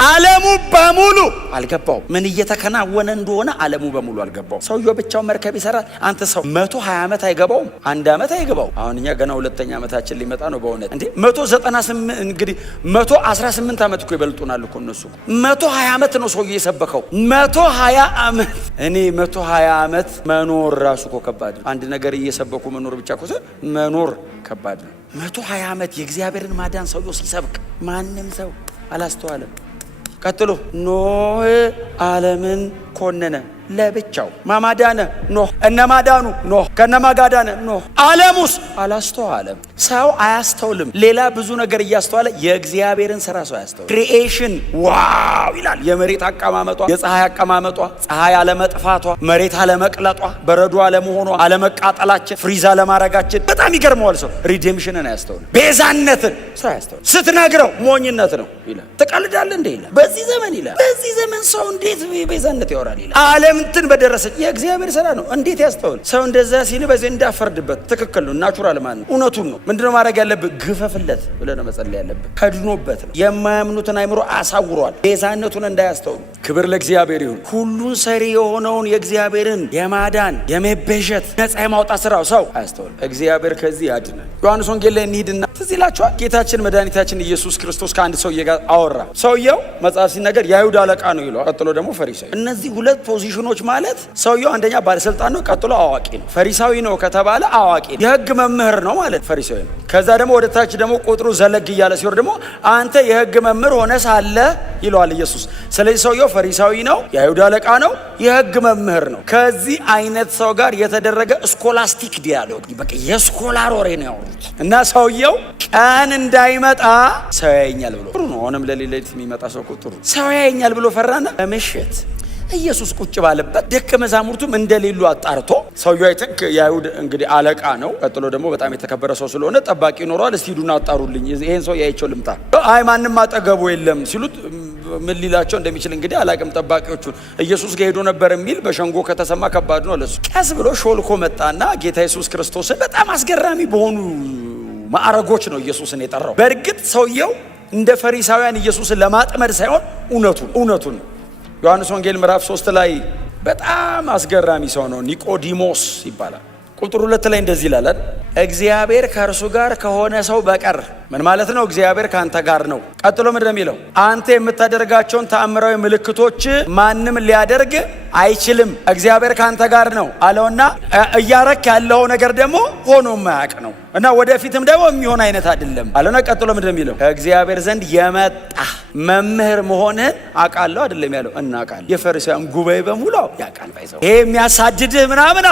ዓለሙ በሙሉ አልገባው። ምን እየተከናወነ እንደሆነ ዓለሙ በሙሉ አልገባው። ሰውየው ብቻው መርከብ ይሰራል። አንተ ሰው 120 ዓመት አይገባውም፣ 1 ዓመት አይገባው። አሁን እኛ ገና 2ኛ ዓመታችን ሊመጣ ነው። በእውነት እንዴ 198 እንግዲህ 118 ዓመት እኮ ይበልጡናል እኮ እነሱ። 120 ዓመት ነው ሰውየው የሰበከው። 120 ዓመት። እኔ 120 ዓመት መኖር ራሱ እኮ ከባድ ነው። አንድ ነገር እየሰበኩ መኖር ብቻ እኮ መኖር ከባድ ነው። 120 ዓመት የእግዚአብሔርን ማዳን ሰውየው ሲሰብክ ማንም ሰው አላስተዋለም። ቀጥሎ ኖህ ዓለምን ኮነነ ለብቻው። ማማዳነ ኖህ እነማዳኑ ኖህ ከነማጋዳነ ኖህ። ዓለሙስ አላስተዋለም። ሰው አያስተውልም። ሌላ ብዙ ነገር እያስተዋለ የእግዚአብሔርን ስራ ሰው አያስተውልም። ክሪኤሽን ዋው ይላል። የመሬት አቀማመጧ፣ የፀሐይ አቀማመጧ፣ ፀሐይ አለመጥፋቷ፣ መሬት አለመቅለጧ፣ በረዶ አለመሆኗ፣ አለመቃጠላችን፣ ፍሪዝ አለማረጋችን በጣም ይገርመዋል። ሰው ሪዴምሽንን አያስተውልም። ቤዛነትን ሰው አያስተውልም። ስትነግረው ሞኝነት ነው ይላል። ትቀልዳለህ እንዴ ይላል። በዚህ ዘመን ይላል። በዚህ ዘመን ሰው እንዴት ቤዛነት ያወራል ይላል። ዓለምትን በደረሰች የእግዚአብሔር ስራ ነው። እንዴት ያስተውል ሰው? እንደዛ ሲል በዚህ እንዳፈርድበት ትክክል ነው። ናቹራል ማን ነው? እውነቱን ነው። ምንድነው ማድረግ ያለብህ? ግፈፍለት ብለህ ነው መጸለይ ያለብህ። ከድኖበት ነው። የማያምኑትን አይምሮ አሳውሯል። ቤዛነቱን እንዳያስተውሉ። ክብር ለእግዚአብሔር ይሁን። ሁሉን ሰሪ የሆነውን የእግዚአብሔርን የማዳን የመቤዠት ነፃ የማውጣት ስራው ሰው አያስተውል። እግዚአብሔር ከዚህ ያድናል። ዮሐንስ ወንጌል ላይ እንሂድና ትዝ ይላችኋል። ጌታችን መድኃኒታችን ኢየሱስ ክርስቶስ ከአንድ ሰውዬ ጋር አወራ። ሰውየው መጽሐፍ ሲናገር የአይሁድ አለቃ ነው ይለዋል። ቀጥሎ ደግሞ ፈሪሳዊ። እነዚህ ሁለት ፖዚሽኖች ማለት ሰውየው አንደኛ ባለስልጣን ነው፣ ቀጥሎ አዋቂ ነው። ፈሪሳዊ ነው ከተባለ አዋቂ ነው። የህግ መምህር ነው ማለት ፈሪሳዊ ነው። ከዛ ደግሞ ወደ ታች ደግሞ ቁጥሩ ዘለግ እያለ ሲወርድ ደግሞ አንተ የሕግ መምህር ሆነ ሳለ ይለዋል ኢየሱስ። ስለዚህ ሰውየው ፈሪሳዊ ነው፣ የአይሁድ አለቃ ነው፣ የሕግ መምህር ነው። ከዚህ አይነት ሰው ጋር የተደረገ ስኮላስቲክ ዲያሎግ፣ በቃ የስኮላር ወሬ ነው ያወሩት። እና ሰውየው ቀን እንዳይመጣ ሰው ያየኛል ብሎ ጥሩ ነው። አሁንም ለሌሊት የሚመጣ ሰው ጥሩ ሰው ያየኛል ብሎ ፈራና በምሽት ኢየሱስ ቁጭ ባለበት ደቀ መዛሙርቱም እንደሌሉ አጣርቶ ሰውየው አይተክ የአይሁድ እንግዲህ አለቃ ነው። ቀጥሎ ደግሞ በጣም የተከበረ ሰው ስለሆነ ጠባቂ ኖሯል። እስቲ ሂዱና አጣሩልኝ፣ ይሄን ሰው ያይቸው ልምጣ። አይ ማንም አጠገቡ የለም ሲሉት ምን ሊላቸው እንደሚችል እንግዲህ አላቅም። ጠባቂዎቹን ኢየሱስ ጋር ሄዶ ነበር የሚል በሸንጎ ከተሰማ ከባድ ነው ለሱ። ቀስ ብሎ ሾልኮ መጣና ጌታ ኢየሱስ ክርስቶስን በጣም አስገራሚ በሆኑ ማዕረጎች ነው ኢየሱስን የጠራው። በእርግጥ ሰውየው እንደ ፈሪሳውያን ኢየሱስን ለማጥመድ ሳይሆን እውነቱን ነው። ዮሐንስ ወንጌል ምዕራፍ 3 ላይ በጣም አስገራሚ ሰው ነው፣ ኒቆዲሞስ ይባላል። ቁጥር 2 ላይ እንደዚህ ይላል፣ እግዚአብሔር ከእርሱ ጋር ከሆነ ሰው በቀር። ምን ማለት ነው? እግዚአብሔር ካንተ ጋር ነው። ቀጥሎ ምንድን ነው የሚለው? አንተ የምታደርጋቸውን ተአምራዊ ምልክቶች ማንም ሊያደርግ አይችልም፣ እግዚአብሔር ካንተ ጋር ነው አለውና እያረክ ያለው ነገር ደግሞ ሆኖ ማያውቅ ነው እና ወደፊትም ደግሞ የሚሆን አይነት አይደለም አለና ቀጥሎ ምንድን ነው የሚለው? ከእግዚአብሔር ዘንድ የመጣ መምህር መሆንህን አውቃለሁ አይደለም ያለው? እናውቃለን። የፈሪሳውያን ጉባኤ በሙሉ ያውቃል። ባይዘው ይሄ የሚያሳድድህ ምናምን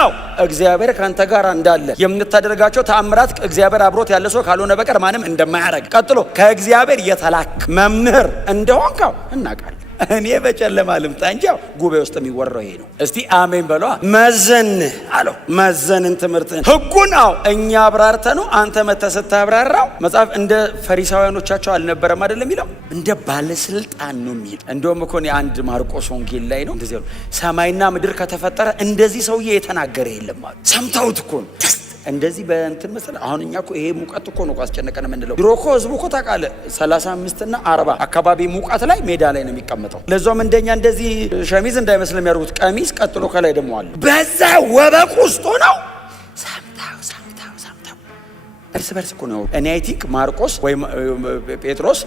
እግዚአብሔር ካንተ ጋር እንዳለ የምታደርጋቸው ተአምራት እግዚአብሔር አብሮት ያለ ሰው ካልሆነ በቀር ማንም እንደማያደርግ። ቀጥሎ ከእግዚአብሔር የተላክ መምህር እንደሆንከው እናውቃለን። እኔ በጨለማ ልምጣ እንጂ ጉባኤ ውስጥ የሚወራው ይሄ ነው። እስቲ አሜን በሏ። መዘን አለው። መዘንን ትምህርትን ህጉን እኛ አብራርተ ነው አንተ መተህ ስታብራራው መጽሐፍ እንደ ፈሪሳውያኖቻቸው አልነበረም አይደለም የሚለው፣ እንደ ባለስልጣን ነው የሚል። እንደውም እኮ አንድ ማርቆስ ወንጌል ላይ ነው እንደዚህ ያለው፣ ሰማይና ምድር ከተፈጠረ እንደዚህ ሰውዬ የተናገረ የለም ማለት ሰምተውት እኮ ነው እንደዚህ በእንትን መሰለ። አሁን እኛ እኮ ይሄ ሙቀት እኮ ነው አስጨነቀን የምንለው። ድሮ እኮ ህዝቡ እኮ ታውቃለህ 35 እና 40 አካባቢ ሙቀት ላይ ሜዳ ላይ ነው የሚቀመጠው። ለዛውም እንደኛ እንደዚህ ሸሚዝ እንዳይመስል የሚያደርጉት ቀሚስ፣ ቀጥሎ ከላይ ደግሞ አለ። በዛ ወበቅ ውስጥ ነው ሰምታው እርስ በርስ እኮ ነው። እኔ አይ ቲንክ ማርቆስ ወይ ጴጥሮስ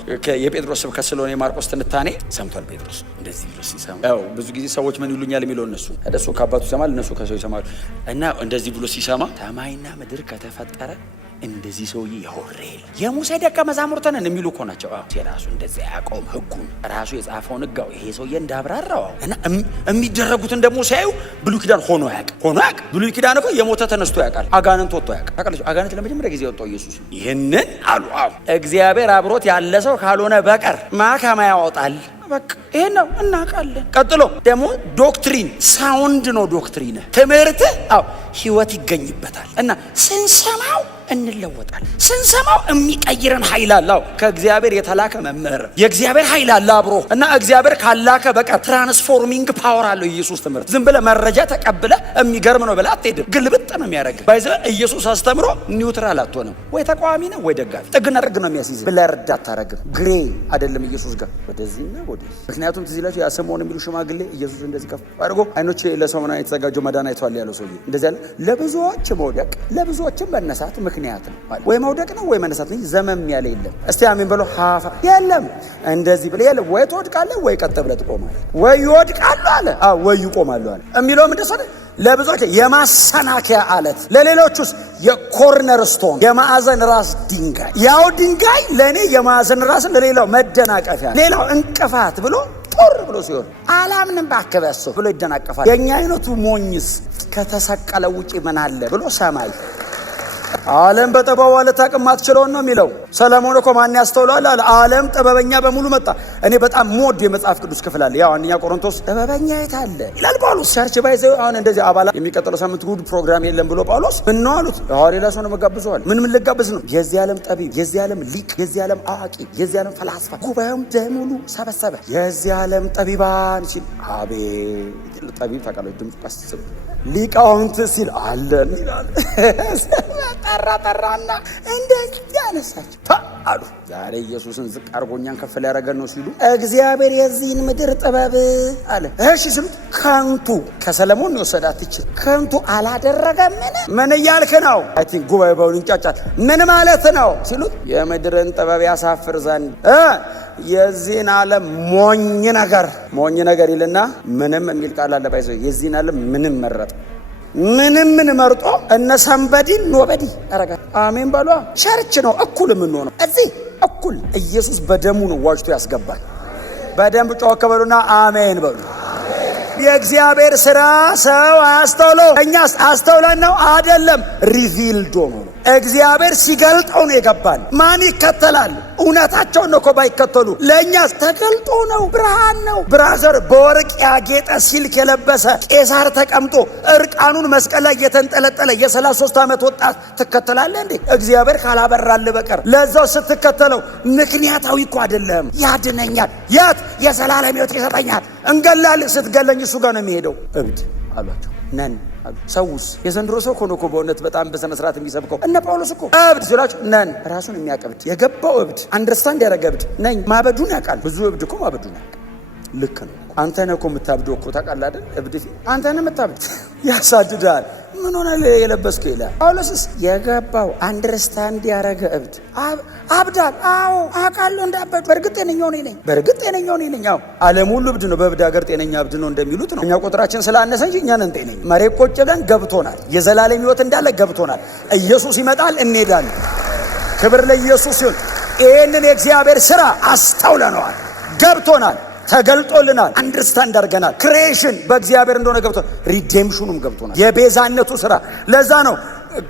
የጴጥሮስ ስብከት ስለሆነ የማርቆስ ትንታኔ ሰምቷል። ጴጥሮስ እንደዚህ ብሎ ሲሰማ ብዙ ጊዜ ሰዎች ምን ይሉኛል የሚለው እነሱ ከአባቱ ይሰማል፣ እነሱ ከሰው ይሰማሉ። እና እንደዚህ ብሎ ሲሰማ ሰማይና ምድር ከተፈጠረ እንደዚህ ሰውዬ ያወሬል የሙሴ ደቀ መዛሙርት ነን የሚሉ እኮ ናቸው። ራሱ እንደዚህ ያቆም ህጉን ራሱ የጻፈውን ህጋው ይሄ ሰውዬ እንዳብራራው እና የሚደረጉትን ደግሞ ሲያዩ ብሉይ ኪዳን ሆኖ ያውቅ ብሉይ ኪዳን እኮ የሞተ ተነስቶ ያውቃል፣ አጋንንት ወጥቶ ያውቃል። አጋንንት ለመጀመሪያ ጊዜ ወጣው ኢየሱስ። ይሄንን አሉ እግዚአብሔር አብሮት ያለ ሰው ካልሆነ በቀር ማከማ ያወጣል። በቃ ይሄ ነው እናውቃለን። ቀጥሎ ደግሞ ዶክትሪን ሳውንድ ነው። ዶክትሪን ትምህርት ህይወት ይገኝበታል እና ስንሰማው እንለወጣል። ስንሰማው የሚቀይረን ኃይል አለው። ከእግዚአብሔር የተላከ መምህር የእግዚአብሔር ኃይል አለ አብሮ እና እግዚአብሔር ካላከ በቀር ትራንስፎርሚንግ ፓወር አለው ኢየሱስ ትምህርት። ዝም ብለህ መረጃ ተቀብለህ የሚገርም ነው ብለህ አትሄድም። ግልብጥ ነው የሚያደርግ። ባይዘ ኢየሱስ አስተምሮ ኒውትራል አትሆንም። ወይ ተቃዋሚ ነው ወይ ደጋፊ። ጥግና ጥግ ነው የሚያስይዝ። ብለርድ አታረግም። ግሬ አይደለም ኢየሱስ ጋር ወደዚህና ወደዚህ። ምክንያቱም ትዝ ይላችሁ ያ ስምዖን የሚሉ ሽማግሌ ኢየሱስ እንደዚህ ከፍ አድርጎ አይኖች ለሰው ምናምን የተዘጋጀው መዳን አይቷል ያለው ሰውዬ እንደዚህ ያለ ለብዙዎች መውደቅ ለብዙዎችም መነሳት ምክንያት ነው ማለት ወይ መውደቅ ነው ወይ መነሳት ነው። ዘመም ያለ የለም። እስቲ አሜን በለው። ሀፋ የለም እንደዚህ ብለ የለም። ወይ ትወድቃለህ ወይ ቀጥ ብለህ ትቆማለህ። ወይ ይወድቃሉ አለ ወይ ይቆማሉ አለ። የሚለውም እንደሱ ለብዙዎች የማሰናከያ አለት፣ ለሌሎቹስ የኮርነር ስቶን የማዕዘን ራስ ድንጋይ። ያው ድንጋይ ለእኔ የማዕዘን ራስን ለሌላው መደናቀፊያ ሌላው እንቅፋት ብሎ ጦር ብሎ ሲሆን አላምንም ባከበሱ ብሎ ይደናቀፋል። የኛ አይነቱ ሞኝስ ከተሰቀለ ውጪ ምን አለ ብሎ ሰማይ ዓለም በጥበቧ ልታውቅ ማትችለውን ነው የሚለው። ሰለሞን እኮ ማን ያስተውላል አለ። ዓለም ጥበበኛ በሙሉ መጣ። እኔ በጣም ሞድ የመጽሐፍ ቅዱስ ክፍል አለ። ያው አንደኛ ቆሮንቶስ ጥበበኛ የት አለ ይላል ጳውሎስ። ቸርች ባይዘው አሁን እንደዚህ አባላ የሚቀጥለው ሳምንት ጉድ ፕሮግራም የለም ብሎ ጳውሎስ ምን ነው አሉት። ሌላ ሰው ነው መጋብዘዋል። ምን ልጋብዝ ነው? የዚህ ዓለም ጠቢብ፣ የዚህ ዓለም ሊቅ፣ የዚህ ዓለም አዋቂ፣ የዚህ ዓለም ፈላስፋ። ጉባኤውም በሙሉ ሰበሰበ። የዚህ ዓለም ጠቢባን ሲል አቤት ጠቢብ ታውቃለች። ድምፁ ቀስ ሊቃውንት ሲል አለን ይላል። ጠራና እንደዚህ ያነሳቸው አሉ። ዛሬ ኢየሱስን ዝቅ አርጎኛን ከፍ ሊያደርገን ነው ሲሉ እግዚአብሔር የዚህን ምድር ጥበብ አለ። እሺ ሲሉት ከንቱ ከሰለሞን ነው ወሰዳት ይችላል። ከንቱ አላደረገም። ምን እያልክ ነው? አይ ቲንክ ጉባኤ በሁሉ እንጫጫል። ምን ማለት ነው ሲሉት የምድርን ጥበብ ያሳፍር ዘንድ የዚህን ዓለም ሞኝ ነገር ይልና ምንም የሚል ቃል አለ። ባይዘው የዚህን ዓለም ምንም መረጠ። ምን መርጦ እነ ሰንበዲን ኖበዲ አረጋ። አሜን በሏ። ቸርች ነው እኩል የምንሆነው እዚህ እኩል። ኢየሱስ በደሙ ነው ዋጅቶ ያስገባል። በደንብ ጮክ በሉና አሜን በሉ። የእግዚአብሔር ሥራ ሰው አያስተውለው። እኛስ አስተውለን ነው አይደለም፣ ሪቪልድ ሆኖ ነው። እግዚአብሔር ሲገልጠው ነው የገባን። ማን ይከተላል? እውነታቸውን ነው እኮ ባይከተሉ፣ ለእኛስ ተገልጦ ነው። ብርሃን ነው። ብራዘር በወርቅ ያጌጠ ሲልክ የለበሰ ቄሳር ተቀምጦ እርቃኑን መስቀል ላይ የተንጠለጠለ የ33 ዓመት ወጣት ትከተላለህ እንዴ? እግዚአብሔር ካላበራል በቀር ለዛው ስትከተለው ምክንያታዊ እኮ አይደለም። ያድነኛል፣ የት የዘላለም ሕይወት ይሰጠኛል፣ እንገላለን። ስትገለኝ እሱ ጋር ነው የሚሄደው። እብድ አሏቸው ነን። ሰውስ የዘንድሮ ሰው እኮ በእውነት በጣም በስነ ስርዓት የሚሰብከው እነ ጳውሎስ እኮ እብድ ሲላቸው ነን። ራሱን የሚያቀብድ የገባው እብድ፣ አንደርስታንድ ያደረገ እብድ ነኝ። ማበዱን ያውቃል። ብዙ እብድ እኮ ማበዱን ያውቃል። ልክ ነው። አንተ ነህ እኮ የምታብደው እኮ ታውቃለህ አይደል? እብድ ፊት አንተ ነህ የምታብድ። ያሳድዳል። ምን ሆነ የለበስከው ይላል። ጳውሎስስ የገባው አንደርስታንድ ያደረገ እብድ አብዳል። አዎ አውቃለሁ እንዳበዱ። በእርግጥ ጤነኛው ነኝ። አዎ ዓለም ሁሉ እብድ ነው። በእብድ ሀገር ጤነኛ እብድ ነው እንደሚሉት ነው። እኛ ቁጥራችን ስላነሰ እንጂ እኛ ነን ጤነኛ። መሬት ቁጭ ብለን ገብቶናል። የዘላለም ሕይወት እንዳለ ገብቶናል። ኢየሱስ ይመጣል፣ እንሄዳለን። ክብር ለኢየሱስ ይሁን። ይህንን የእግዚአብሔር ሥራ አስተውለነዋል፣ ገብቶናል፣ ተገልጦልናል፣ አንደርስታንድ አድርገናል። ክሬሽን በእግዚአብሔር እንደሆነ ገብቶናል። ሪዴምሽኑም ገብቶናል። የቤዛነቱ ሥራ ለዛ ነው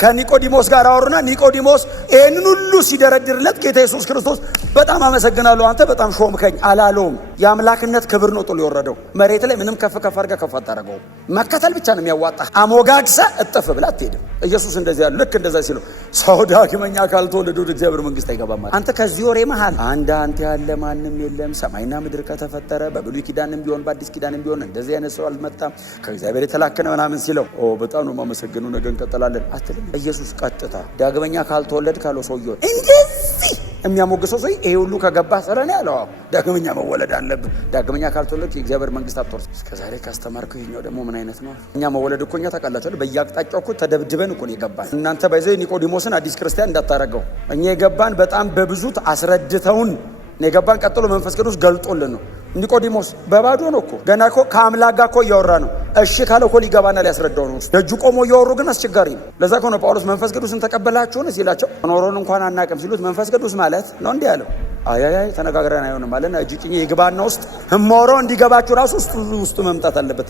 ከኒቆዲሞስ ጋር አወሩና ኒቆዲሞስ ይህንን ሁሉ ሲደረድርለት ጌታ ኢየሱስ ክርስቶስ በጣም አመሰግናለሁ አንተ በጣም ሾምከኝ አላለውም። የአምላክነት ክብር ነው ጥሎ የወረደው መሬት ላይ። ምንም ከፍ አድርገህ ከፍ አታደርገውም። መከተል ብቻ ነው የሚያዋጣ። አሞጋግሰ እጥፍ ብላ አትሄድም። ኢየሱስ እንደዚህ ያለ ልክ እንደዛ ሲለው ሰው ዳግመኛ ካልተወለደ ወደ እግዚአብሔር መንግስት አይገባም ማለት። አንተ ከዚህ ወሬ መሃል አንተ ያለ ማንም የለም። ሰማይና ምድር ከተፈጠረ በብሉይ ኪዳንም ቢሆን በአዲስ ኪዳንም ቢሆን እንደዚህ አይነት ሰው አልመጣም ከእግዚአብሔር የተላከነ ምናምን ሲለው በጣም ነው የማመሰግነው፣ ነገ እንቀጥላለን አትልም። ኢየሱስ ቀጥታ ዳግመኛ ካልተወለድ ካለው ሰውዬው እንደዚህ የሚያሞግሰው ሰው ይሄ ሁሉ ከገባ ሰረኔ ያለው ዳግመኛ መወለድ አለብን። ዳግመኛ ካልተወለድ የእግዚአብሔር መንግስት አትወርስ። እስከዛሬ ካስተማርከው ይሄኛው ደግሞ ምን አይነት ነው? እኛ መወለድ እኮ እኛ ታውቃላችሁ በየአቅጣጫው እኮ ተደብድበን እኮ ነው የገባን። እናንተ ባይዘይ ኒቆዲሞስን አዲስ ክርስቲያን እንዳታረገው። እኛ የገባን በጣም በብዙ አስረድተውን ነው የገባን። ቀጥሎ መንፈስ ቅዱስ ገልጦልን ነው። ኒቆዲሞስ በባዶ ነው እኮ ገና እኮ ከአምላክ ጋር እኮ እያወራ ነው። እሺ ካለ እኮ ሊገባና ሊያስረዳው ነው። ደጁ ቆሞ እያወሩ ግን አስቸጋሪ ነው። ለዛ እኮ ነው ጳውሎስ መንፈስ ቅዱስን ተቀበላችሁን ሲላቸው ኖሮን እንኳን አናውቅም ሲሉት መንፈስ ቅዱስ ማለት ነው እንዲህ ያለው። አይ ተነጋግረን አይሆንም ማለት ነው። እጅ ጭኝ ይግባና ውስጥ ህሞሮ እንዲገባችሁ ራሱ ውስጡ መምጣት አለበት።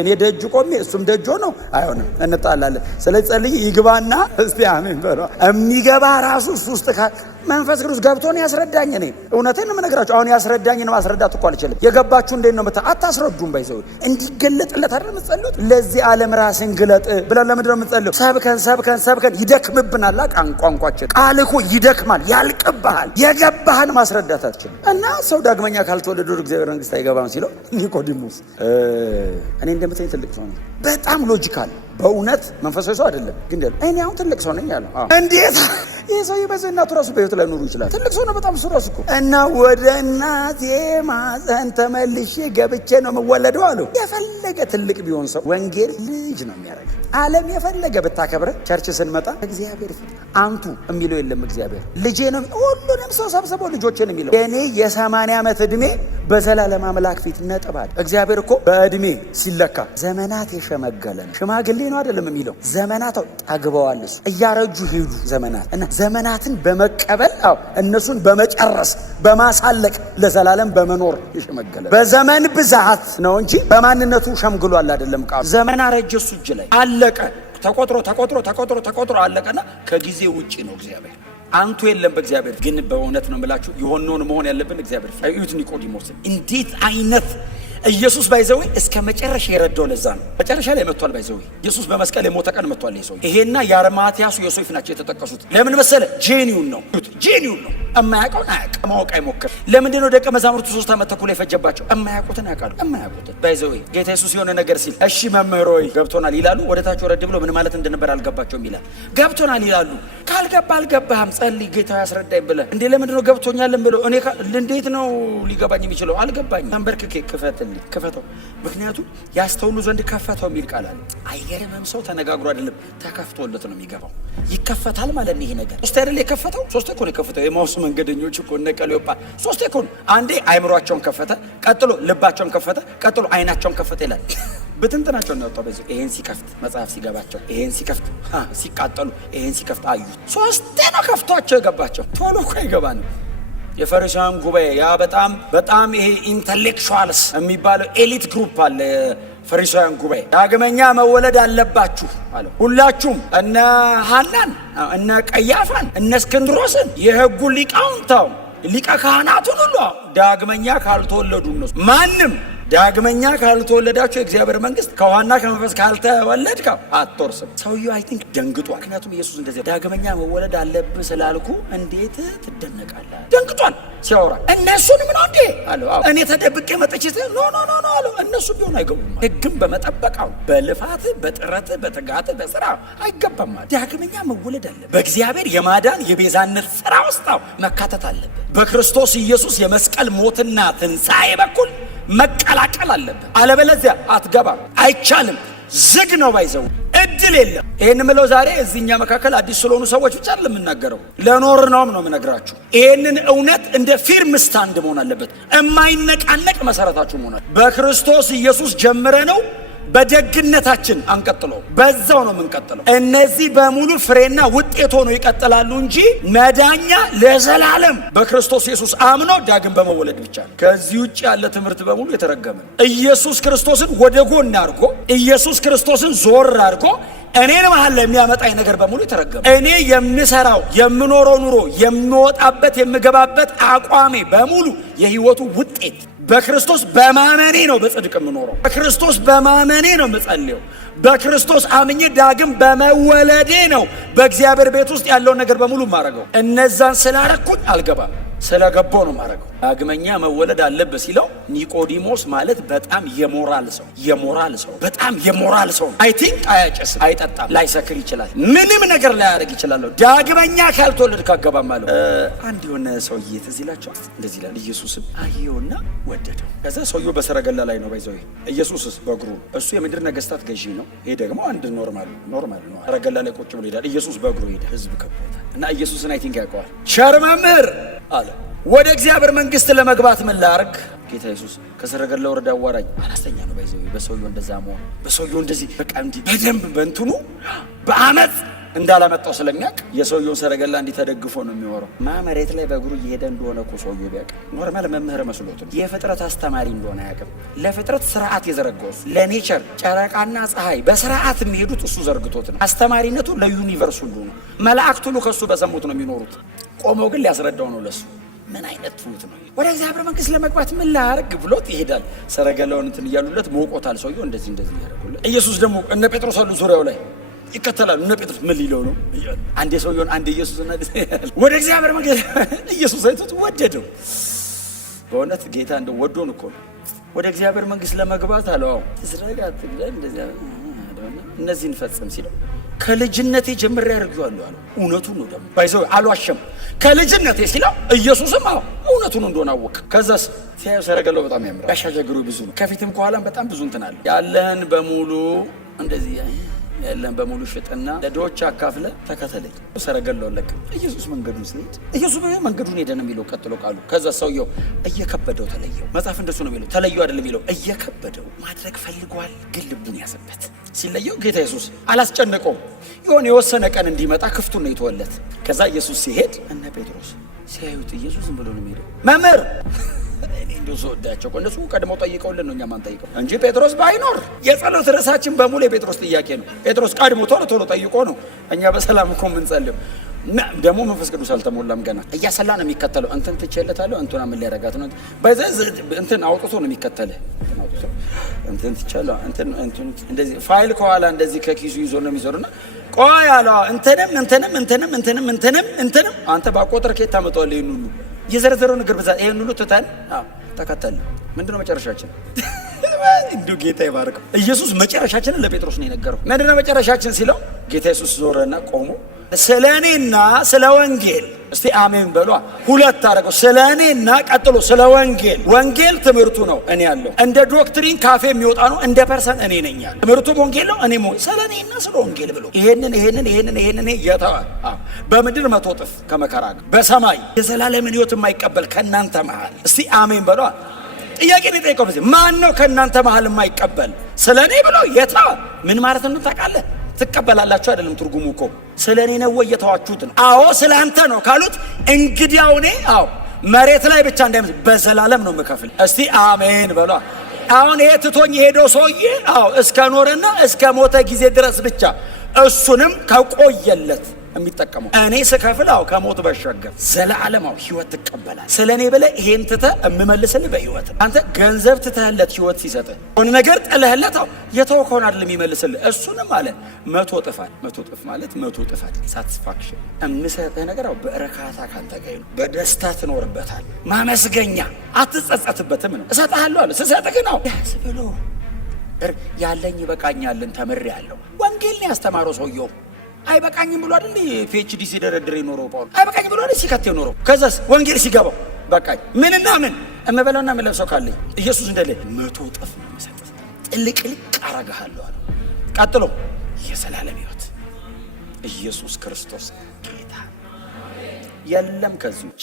እኔ ደጅ ቆሜ እሱም ደጅ ነው አይሆንም፣ እንጣላለን። ስለዚህ ጸልይ ይግባና እስቲ አሜን በሉ። የሚገባ ራሱ ውስጥ መንፈስ ቅዱስ ገብቶን ያስረዳኝ። እኔ እውነቴን ነው የምነግራችሁ። አሁን ያስረዳኝን ማስረዳት እኮ አልችልም። የገባችሁ እንዴት ነው አታስረዱም? ባይዘው እንዲገለጥለት አይደል የምትጸልዩት? ለዚህ ዓለም ራስን ግለጥ ብለን ለምንድን ነው የምትጸልዩት? ሰብከን ይደክምብናል። ቋንቋችን ቃል እኮ ይደክማል፣ ያልቅብሃል። የገባህን ማስረዳት አትችልም። እና ሰው ዳግመኛ ካልተወለደ ወደ እግዚአብሔር መንግስት አይገባም ሲለው ኒቆዲሞስ እኔ እንደምትለኝ ትልቅ ሰው ነኝ። በጣም ሎጂካል በእውነት መንፈሳዊ ሰው አይደለም ግን እኔ አሁን ትልቅ ሰው ነኝ ያለው። እንዴት ይህ ሰው በዚህ እናቱ ራሱ በህይወት ላይ ኑሩ ይችላል። ትልቅ ሰው ነው በጣም እሱ ራሱ እኮ። እና ወደ እናቴ ማፀን ተመልሼ ገብቼ ነው የምወለደው አለው። የፈለገ ትልቅ ቢሆን ሰው ወንጌል ልጅ ነው የሚያደርገው። ዓለም የፈለገ ብታከብረ ቸርች ስንመጣ እግዚአብሔር ፊት አንቱ የሚለው የለም። እግዚአብሔር ልጄ ነው። ሁሉንም ሰው ሰብስበው ልጆቼ ነው የሚለው። የኔ የ80 ዓመት ዕድሜ በዘላለም አምላክ ፊት ነጥባል። እግዚአብሔር እኮ በዕድሜ ሲለካ ዘመናት የሸመገለ ነው። ሽማግሌ ነው አይደለም የሚለው። ዘመናት ጠግበዋል። እሱ እያረጁ ሄዱ ዘመናት እና ዘመናትን በመቀበል እነሱን በመጨረስ በማሳለቅ ለዘላለም በመኖር የሸመገለ በዘመን ብዛት ነው እንጂ በማንነቱ ሸምግሏል አይደለም። ቃሉ ዘመን አረጀ እሱ እጅ ላይ አለቀ። ተቆጥሮ አለቀና ከጊዜ ውጪ ነው እግዚአብሔር። አንቱ የለም በእግዚአብሔር ግን በእውነት ነው የምላችሁ የሆነውን መሆን ያለብን እግዚአብሔር። እዩት ኒቆዲሞስን እንዴት አይነት ኢየሱስ ባይዘው እስከ መጨረሻ የረዳው ለዛ ነው። መጨረሻ ላይ መጥቷል። ባይዘው ኢየሱስ በመስቀል የሞተ ቀን መጥቷል። ይሄ ሰው ይሄና የአርማትያሱ ዮሴፍ ናቸው የተጠቀሱት። ለምን መሰለ? ጄኒውን ነው እማያውቀውን አያውቅም፣ ማወቅ አይሞክር። ለምንድን ነው ደቀ መዛሙርቱ 3 ዓመት ተኩል የፈጀባቸው? እማያውቁትን ያውቃሉ። እማያውቁትን ባይዘው ጌታ ኢየሱስ የሆነ ነገር ሲል እሺ መምህር ሆይ ገብቶናል ይላሉ። ወደታቸው ረድ ብሎ ምን ማለት እንደነበር አልገባቸውም ይላል። ገብቶናል ይላሉ። አልገባህም ጸልይ ጌታ ያስረዳኝ ብለህ እንዴ ለምንድን ነው ገብቶኛልም ብሎ እኔ እንዴት ነው ሊገባኝ የሚችለው? አልገባኝም። አንበርክኬ ክፈተው ምክንያቱም ያስተውሉ ዘንድ ከፈተው የሚል ቃል አለ። አይገርምም? ሰው ተነጋግሮ አይደለም ተከፍቶለት ነው የሚገባው። ይከፈታል ማለት ነው። ይሄ ነገር ሶስት አይደል የከፈተው? ሶስት እኮ ነው የከፈተው። የማውስ መንገደኞች እኮ እነ ቀለዮጳ ሶስት እኮ ነው። አንዴ አይምሯቸውን ከፈተ፣ ቀጥሎ ልባቸውን ከፈተ፣ ቀጥሎ አይናቸውን ከፈተ ይላል። በትንትናቸው ነው የወጣው። በዚህ ይሄን ሲከፍት መጽሐፍ ሲገባቸው፣ ይሄን ሲከፍት ሲቃጠሉ፣ ይሄን ሲከፍት አዩ። ሶስቴ ነው ከፍቷቸው የገባቸው። ቶሎ እኮ አይገባንም። የፈሪሳውያን ጉባኤ ያ በጣም ይሄ ኢንተሌክቹዋልስ የሚባለው ኤሊት ግሩፕ አለ። ፈሪሳውያን ጉባኤ ዳግመኛ መወለድ አለባችሁ አለ። ሁላችሁም እነ ሐናን፣ እነ ቀያፋን፣ እነ እስክንድሮስን የሕጉ ሊቃውንታው ሊቀ ካህናቱን ሁሉ ዳግመኛ ካልተወለዱ ነው ማንም ዳግመኛ ካልተወለዳችሁ የእግዚአብሔር መንግስት ከውሃና ከመንፈስ ካልተወለድክ አትወርስም። ሰውየው አይ ቲንክ ደንግጧል። ምክንያቱም ኢየሱስ እንደዚህ ዳግመኛ መወለድ አለብህ ስላልኩ እንዴት ትደነቃለህ? ደንግጧል ሲያወራ። እነሱንም ነው እንዴ አለው። እኔ ተደብቄ መጥቼ ኖ አለው። እነሱ ቢሆን አይገቡም። ህግም በመጠበቃው በልፋት በጥረት በትጋት በስራ አይገባም። ዳግመኛ መወለድ አለብህ። በእግዚአብሔር የማዳን የቤዛነት ስራ ውስጥ መካተት አለብህ። በክርስቶስ ኢየሱስ የመስቀል ሞትና ትንሣኤ በኩል መቀላቀል አለብህ። አለበለዚያ አትገባም። አይቻልም። ዝግ ነው። ባይዘው እድል የለም። ይሄን ምለው ዛሬ እዚህኛ መካከል አዲስ ስለሆኑ ሰዎች ብቻ አይደለም የምናገረው፣ ለኖር ነው የምነግራችሁ። ይሄንን እውነት እንደ ፊርም ስታንድ መሆን አለበት። የማይነቃነቅ መሰረታችሁ መሆን አለበት። በክርስቶስ ኢየሱስ ጀምረ ነው በደግነታችን አንቀጥለው፣ በዛው ነው የምንቀጥለው። እነዚህ በሙሉ ፍሬና ውጤት ሆነው ይቀጥላሉ እንጂ መዳኛ ለዘላለም በክርስቶስ ኢየሱስ አምኖ ዳግም በመወለድ ብቻ ነው። ከዚህ ውጭ ያለ ትምህርት በሙሉ የተረገመ ነው። ኢየሱስ ክርስቶስን ወደ ጎን አድርጎ ኢየሱስ ክርስቶስን ዞር አድርጎ እኔን መሃል ላይ የሚያመጣኝ ነገር በሙሉ የተረገመ። እኔ የምሰራው የምኖረው ኑሮ የምወጣበት የምገባበት አቋሜ በሙሉ የህይወቱ ውጤት በክርስቶስ በማመኔ ነው። በጽድቅ የምኖረው በክርስቶስ በማመኔ ነው። የምጸልየው በክርስቶስ አምኜ ዳግም በመወለዴ ነው። በእግዚአብሔር ቤት ውስጥ ያለውን ነገር በሙሉ ማረገው። እነዛን ስላረኩኝ አልገባም፣ ስለገባው ነው ማረገው። ዳግመኛ መወለድ አለበት ሲለው ኒቆዲሞስ ማለት በጣም የሞራል ሰው በጣም የሞራል ሰው። አይ ቲንክ አያጨስም፣ አይጠጣም፣ ላይሰክር ይችላል፣ ምንም ነገር ላያደርግ ይችላል። ዳግመኛ ካልተወለድ ካገባም አለው። አንድ የሆነ ሰውዬ ትዝ ይላችኋል። እንደዚህ ይላል፣ ኢየሱስም አየውና ወደደው። ከዛ ሰውየው በሰረገላ ላይ ነው ባይዘው፣ ኢየሱስስ በእግሩ። እሱ የምድር ነገስታት ገዢ ነው፣ ይሄ ደግሞ አንድ ኖርማል ነው። ሰረገላ ላይ ቁጭ ብሎ ይሄዳል። ኢየሱስ በእግሩ ሄደ፣ ህዝብ ከቦታል እና ኢየሱስን አይ ቲንክ ያውቀዋል። ቸር መምህር አለ፣ ወደ እግዚአብሔር መንግስት ለመግባት ምን ላርግ? ጌታ ኢየሱስ ከሰረገላ ወረዳ አዋራኝ አላስተኛ ነው ባይዘው። በሰውየው እንደዛ መሆን በሰውየው እንደዚህ በቃ እንዲህ በደንብ በእንትኑ በአመት እንዳላመጣው ስለሚያውቅ የሰውየውን ሰረገላ እንዲህ ተደግፎ ነው የሚወራው። መሬት ላይ በእግሩ እየሄደ እንደሆነ እኮ ሰውየው ቢያውቅ ኖርማል መምህር መስሎት ነው። የፍጥረት አስተማሪ እንደሆነ አያውቅም። ለፍጥረት ስርዓት የዘረጋው ለኔቸር ጨረቃና ፀሐይ በስርዓት የሚሄዱት እሱ ዘርግቶት ነው። አስተማሪነቱ ለዩኒቨርስ ሁሉ ነው። መላእክት ሁሉ ከሱ በሰሙት ነው የሚኖሩት። ቆመው ግን ሊያስረዳው ነው ለሱ። ምን አይነት ትሁት ነው! ወደ እግዚአብሔር መንግስት ለመግባት ምን ላርግ ብሎት ይሄዳል። ሰረገላውን እንትን እያሉለት ሞቆታል። ሰውየው እንደዚህ ያደርጉለት። ኢየሱስ ደግሞ እነ ጴጥሮስ አሉ ዙሪያው ላይ ይከተላሉ። እነ ጴጥሮስ ምን ሊለው ነው? አንዴ ሰውየውን አንዴ ኢየሱስና ወደ እግዚአብሔር መንግስት ኢየሱስ አይቶት ወደደው። በእውነት ጌታ እንደው ወዶን እኮ ነው ወደ እግዚአብሔር መንግስት ለመግባት አለው። ትስረጋት እንደዚህ እነዚህን ፈጽም ሲለው ከልጅነቴ ጀምሬ ያደርገዋለሁ አለ። እውነቱን ነው ደግሞ ባይዘው አልዋሸም። ከልጅነቴ ሲለው ኢየሱስም እውነቱን እንደሆነ አወቀ። ከዛስ ሲያየው ሰረገላው በጣም ያምራል። ያሻገሩ ብዙ ነው። ከፊትም ከኋላም በጣም ብዙ እንትን አለ። ያለህን በሙሉ እንደዚህ ያለህን በሙሉ ሽጥና ለድሆች አካፍለ ተከተለኝ። ሰረገላው ለቀ። ኢየሱስ መንገዱን ሲሄድ ኢየሱስ መንገዱን ሄደ ነው የሚለው ቀጥሎ ቃሉ። ከዛ ሰውየው እየከበደው ተለየው። መጽሐፍ እንደሱ ነው የሚለው። ተለየው አይደለም የሚለው እየከበደው ማድረግ ፈልጓል፣ ግን ልቡን ያዘበት። ሲለየው ጌታ ኢየሱስ አላስጨነቀውም። የሆነ የወሰነ ቀን እንዲመጣ ክፍቱን ነው የተወለት። ከዛ ኢየሱስ ሲሄድ እነ ጴጥሮስ ሲያዩት ኢየሱስ ዝም ብሎ ነው የሚሄደው። መምህር እኔ እንደው ወዳቸው እነሱ ቀድመው ጠይቀውልን ነው እኛ ማን ጠይቀው እንጂ ጴጥሮስ ባይኖር የጸሎት ርዕሳችን በሙሉ የጴጥሮስ ጥያቄ ነው። ጴጥሮስ ቀድሞ ቶሎ ጠይቆ ነው እኛ በሰላም እኮ የምንጸልየው። ደግሞ መንፈስ ቅዱስ አልተሞላም ገና። እያሰላ ነው የሚከተለው። እንትን ትቼለታለሁ እንትና ምን ሊያረጋት ነው በዘዝ እንትን አውጥቶ ነው የሚከተልህ። እንትን ትቻለሁ እንትን እንደዚህ ፋይል ከኋላ እንደዚህ ከኪሱ ይዞ ነው የሚዞርና ቆይ አለው። እንትንም አንተ ባቆጥር ከየት ታመጣዋለህ? ይሄን ሁሉ የዘረዘረው ነገር ብዛት ይሄን ሁሉ ትተን ተከተል። ምንድነው መጨረሻችን? እንዲሁ ጌታ ይባርከው። ኢየሱስ መጨረሻችንን ለጴጥሮስ ነው የነገረው። ምንድነው መጨረሻችን ሲለው ጌታ ኢየሱስ ዞረና ቆሞ ስለ እኔና ስለ ወንጌል እስቲ አሜን በሏ። ሁለት አደረገው። ስለ እኔና ቀጥሎ ስለ ወንጌል። ወንጌል ትምህርቱ ነው። እኔ ያለው እንደ ዶክትሪን ካፌ የሚወጣ ነው። እንደ ፐርሰን እኔ ነኝ ያለው። ትምህርቱም ወንጌል ነው። እኔ ስለ እኔና ስለ ወንጌል ብሎ ይሄንን የተዋል። በምድር 100 እጥፍ ከመከራ በሰማይ የዘላለምን ሕይወት የማይቀበል ከእናንተ መሃል እስቲ አሜን በሏ። ጥያቄ ነው የጠየቀው። በዚህ ማን ነው ከእናንተ መሃል የማይቀበል? ስለኔ ብሎ የታ ምን ማለት ነው ታውቃለህ? ትቀበላላችሁ አይደለም ትርጉሙ እኮ ስለኔ ነው ወይ የተዋችሁት ነው። አዎ ስለ አንተ ነው ካሉት እንግዲያው እኔ መሬት ላይ ብቻ እንዳይመስል በዘላለም ነው የምከፍል። እስቲ አሜን በሏ። አሁን ይሄ ትቶኝ ሄዶ ሰውዬ እስከ ኖረና እስከ ሞተ ጊዜ ድረስ ብቻ እሱንም ከቆየለት የሚጠቀመው እኔ ስከፍል ከሞት በሸገር ዘላለማዊ ህይወት ትቀበላል። ስለኔ ብለህ ይሄን ትተህ እምመልስልህ በህይወት አንተ ገንዘብ ትተህለት ህይወት ሲሰጥህ ሆነ ነገር ጥለህለት የተወከውን አይደለም የሚመልስልህ እሱንም ማለት 100 እጥፋል። 100 እጥፍ ማለት 100 እጥፋል ሳቲስፋክሽን እምሰጥህ ነገር በእርካታ ካንተ ጋር ነው። በደስታ ትኖርበታል። ማመስገኛ አትጸጸትበትም ነው። እሰጥሃለሁ አለ ስሰጥህ ነው ያስብሎ ያለኝ ይበቃኛልን ተምሬያለሁ። ወንጌል ነው ያስተማረው ሰውየው። አይበቃኝም ብሎ አይደል ፒኤችዲ ሲደረድር የኖረው ጳውሎስ። አይበቃኝም ብሎ አይደል ሲከት የኖረው። ከዛስ ወንጌል ሲገባው በቃኝ ምንና ምን እምበላውና የምለብሰው ካለኝ ኢየሱስ እንደለ 100 እጥፍ ነው የሚሰጥ። ጥልቅልቅ አረጋለሁ አለ። ቀጥሎ የዘላለም ሕይወት ኢየሱስ ክርስቶስ ጌታ የለም ከዚህ ውጭ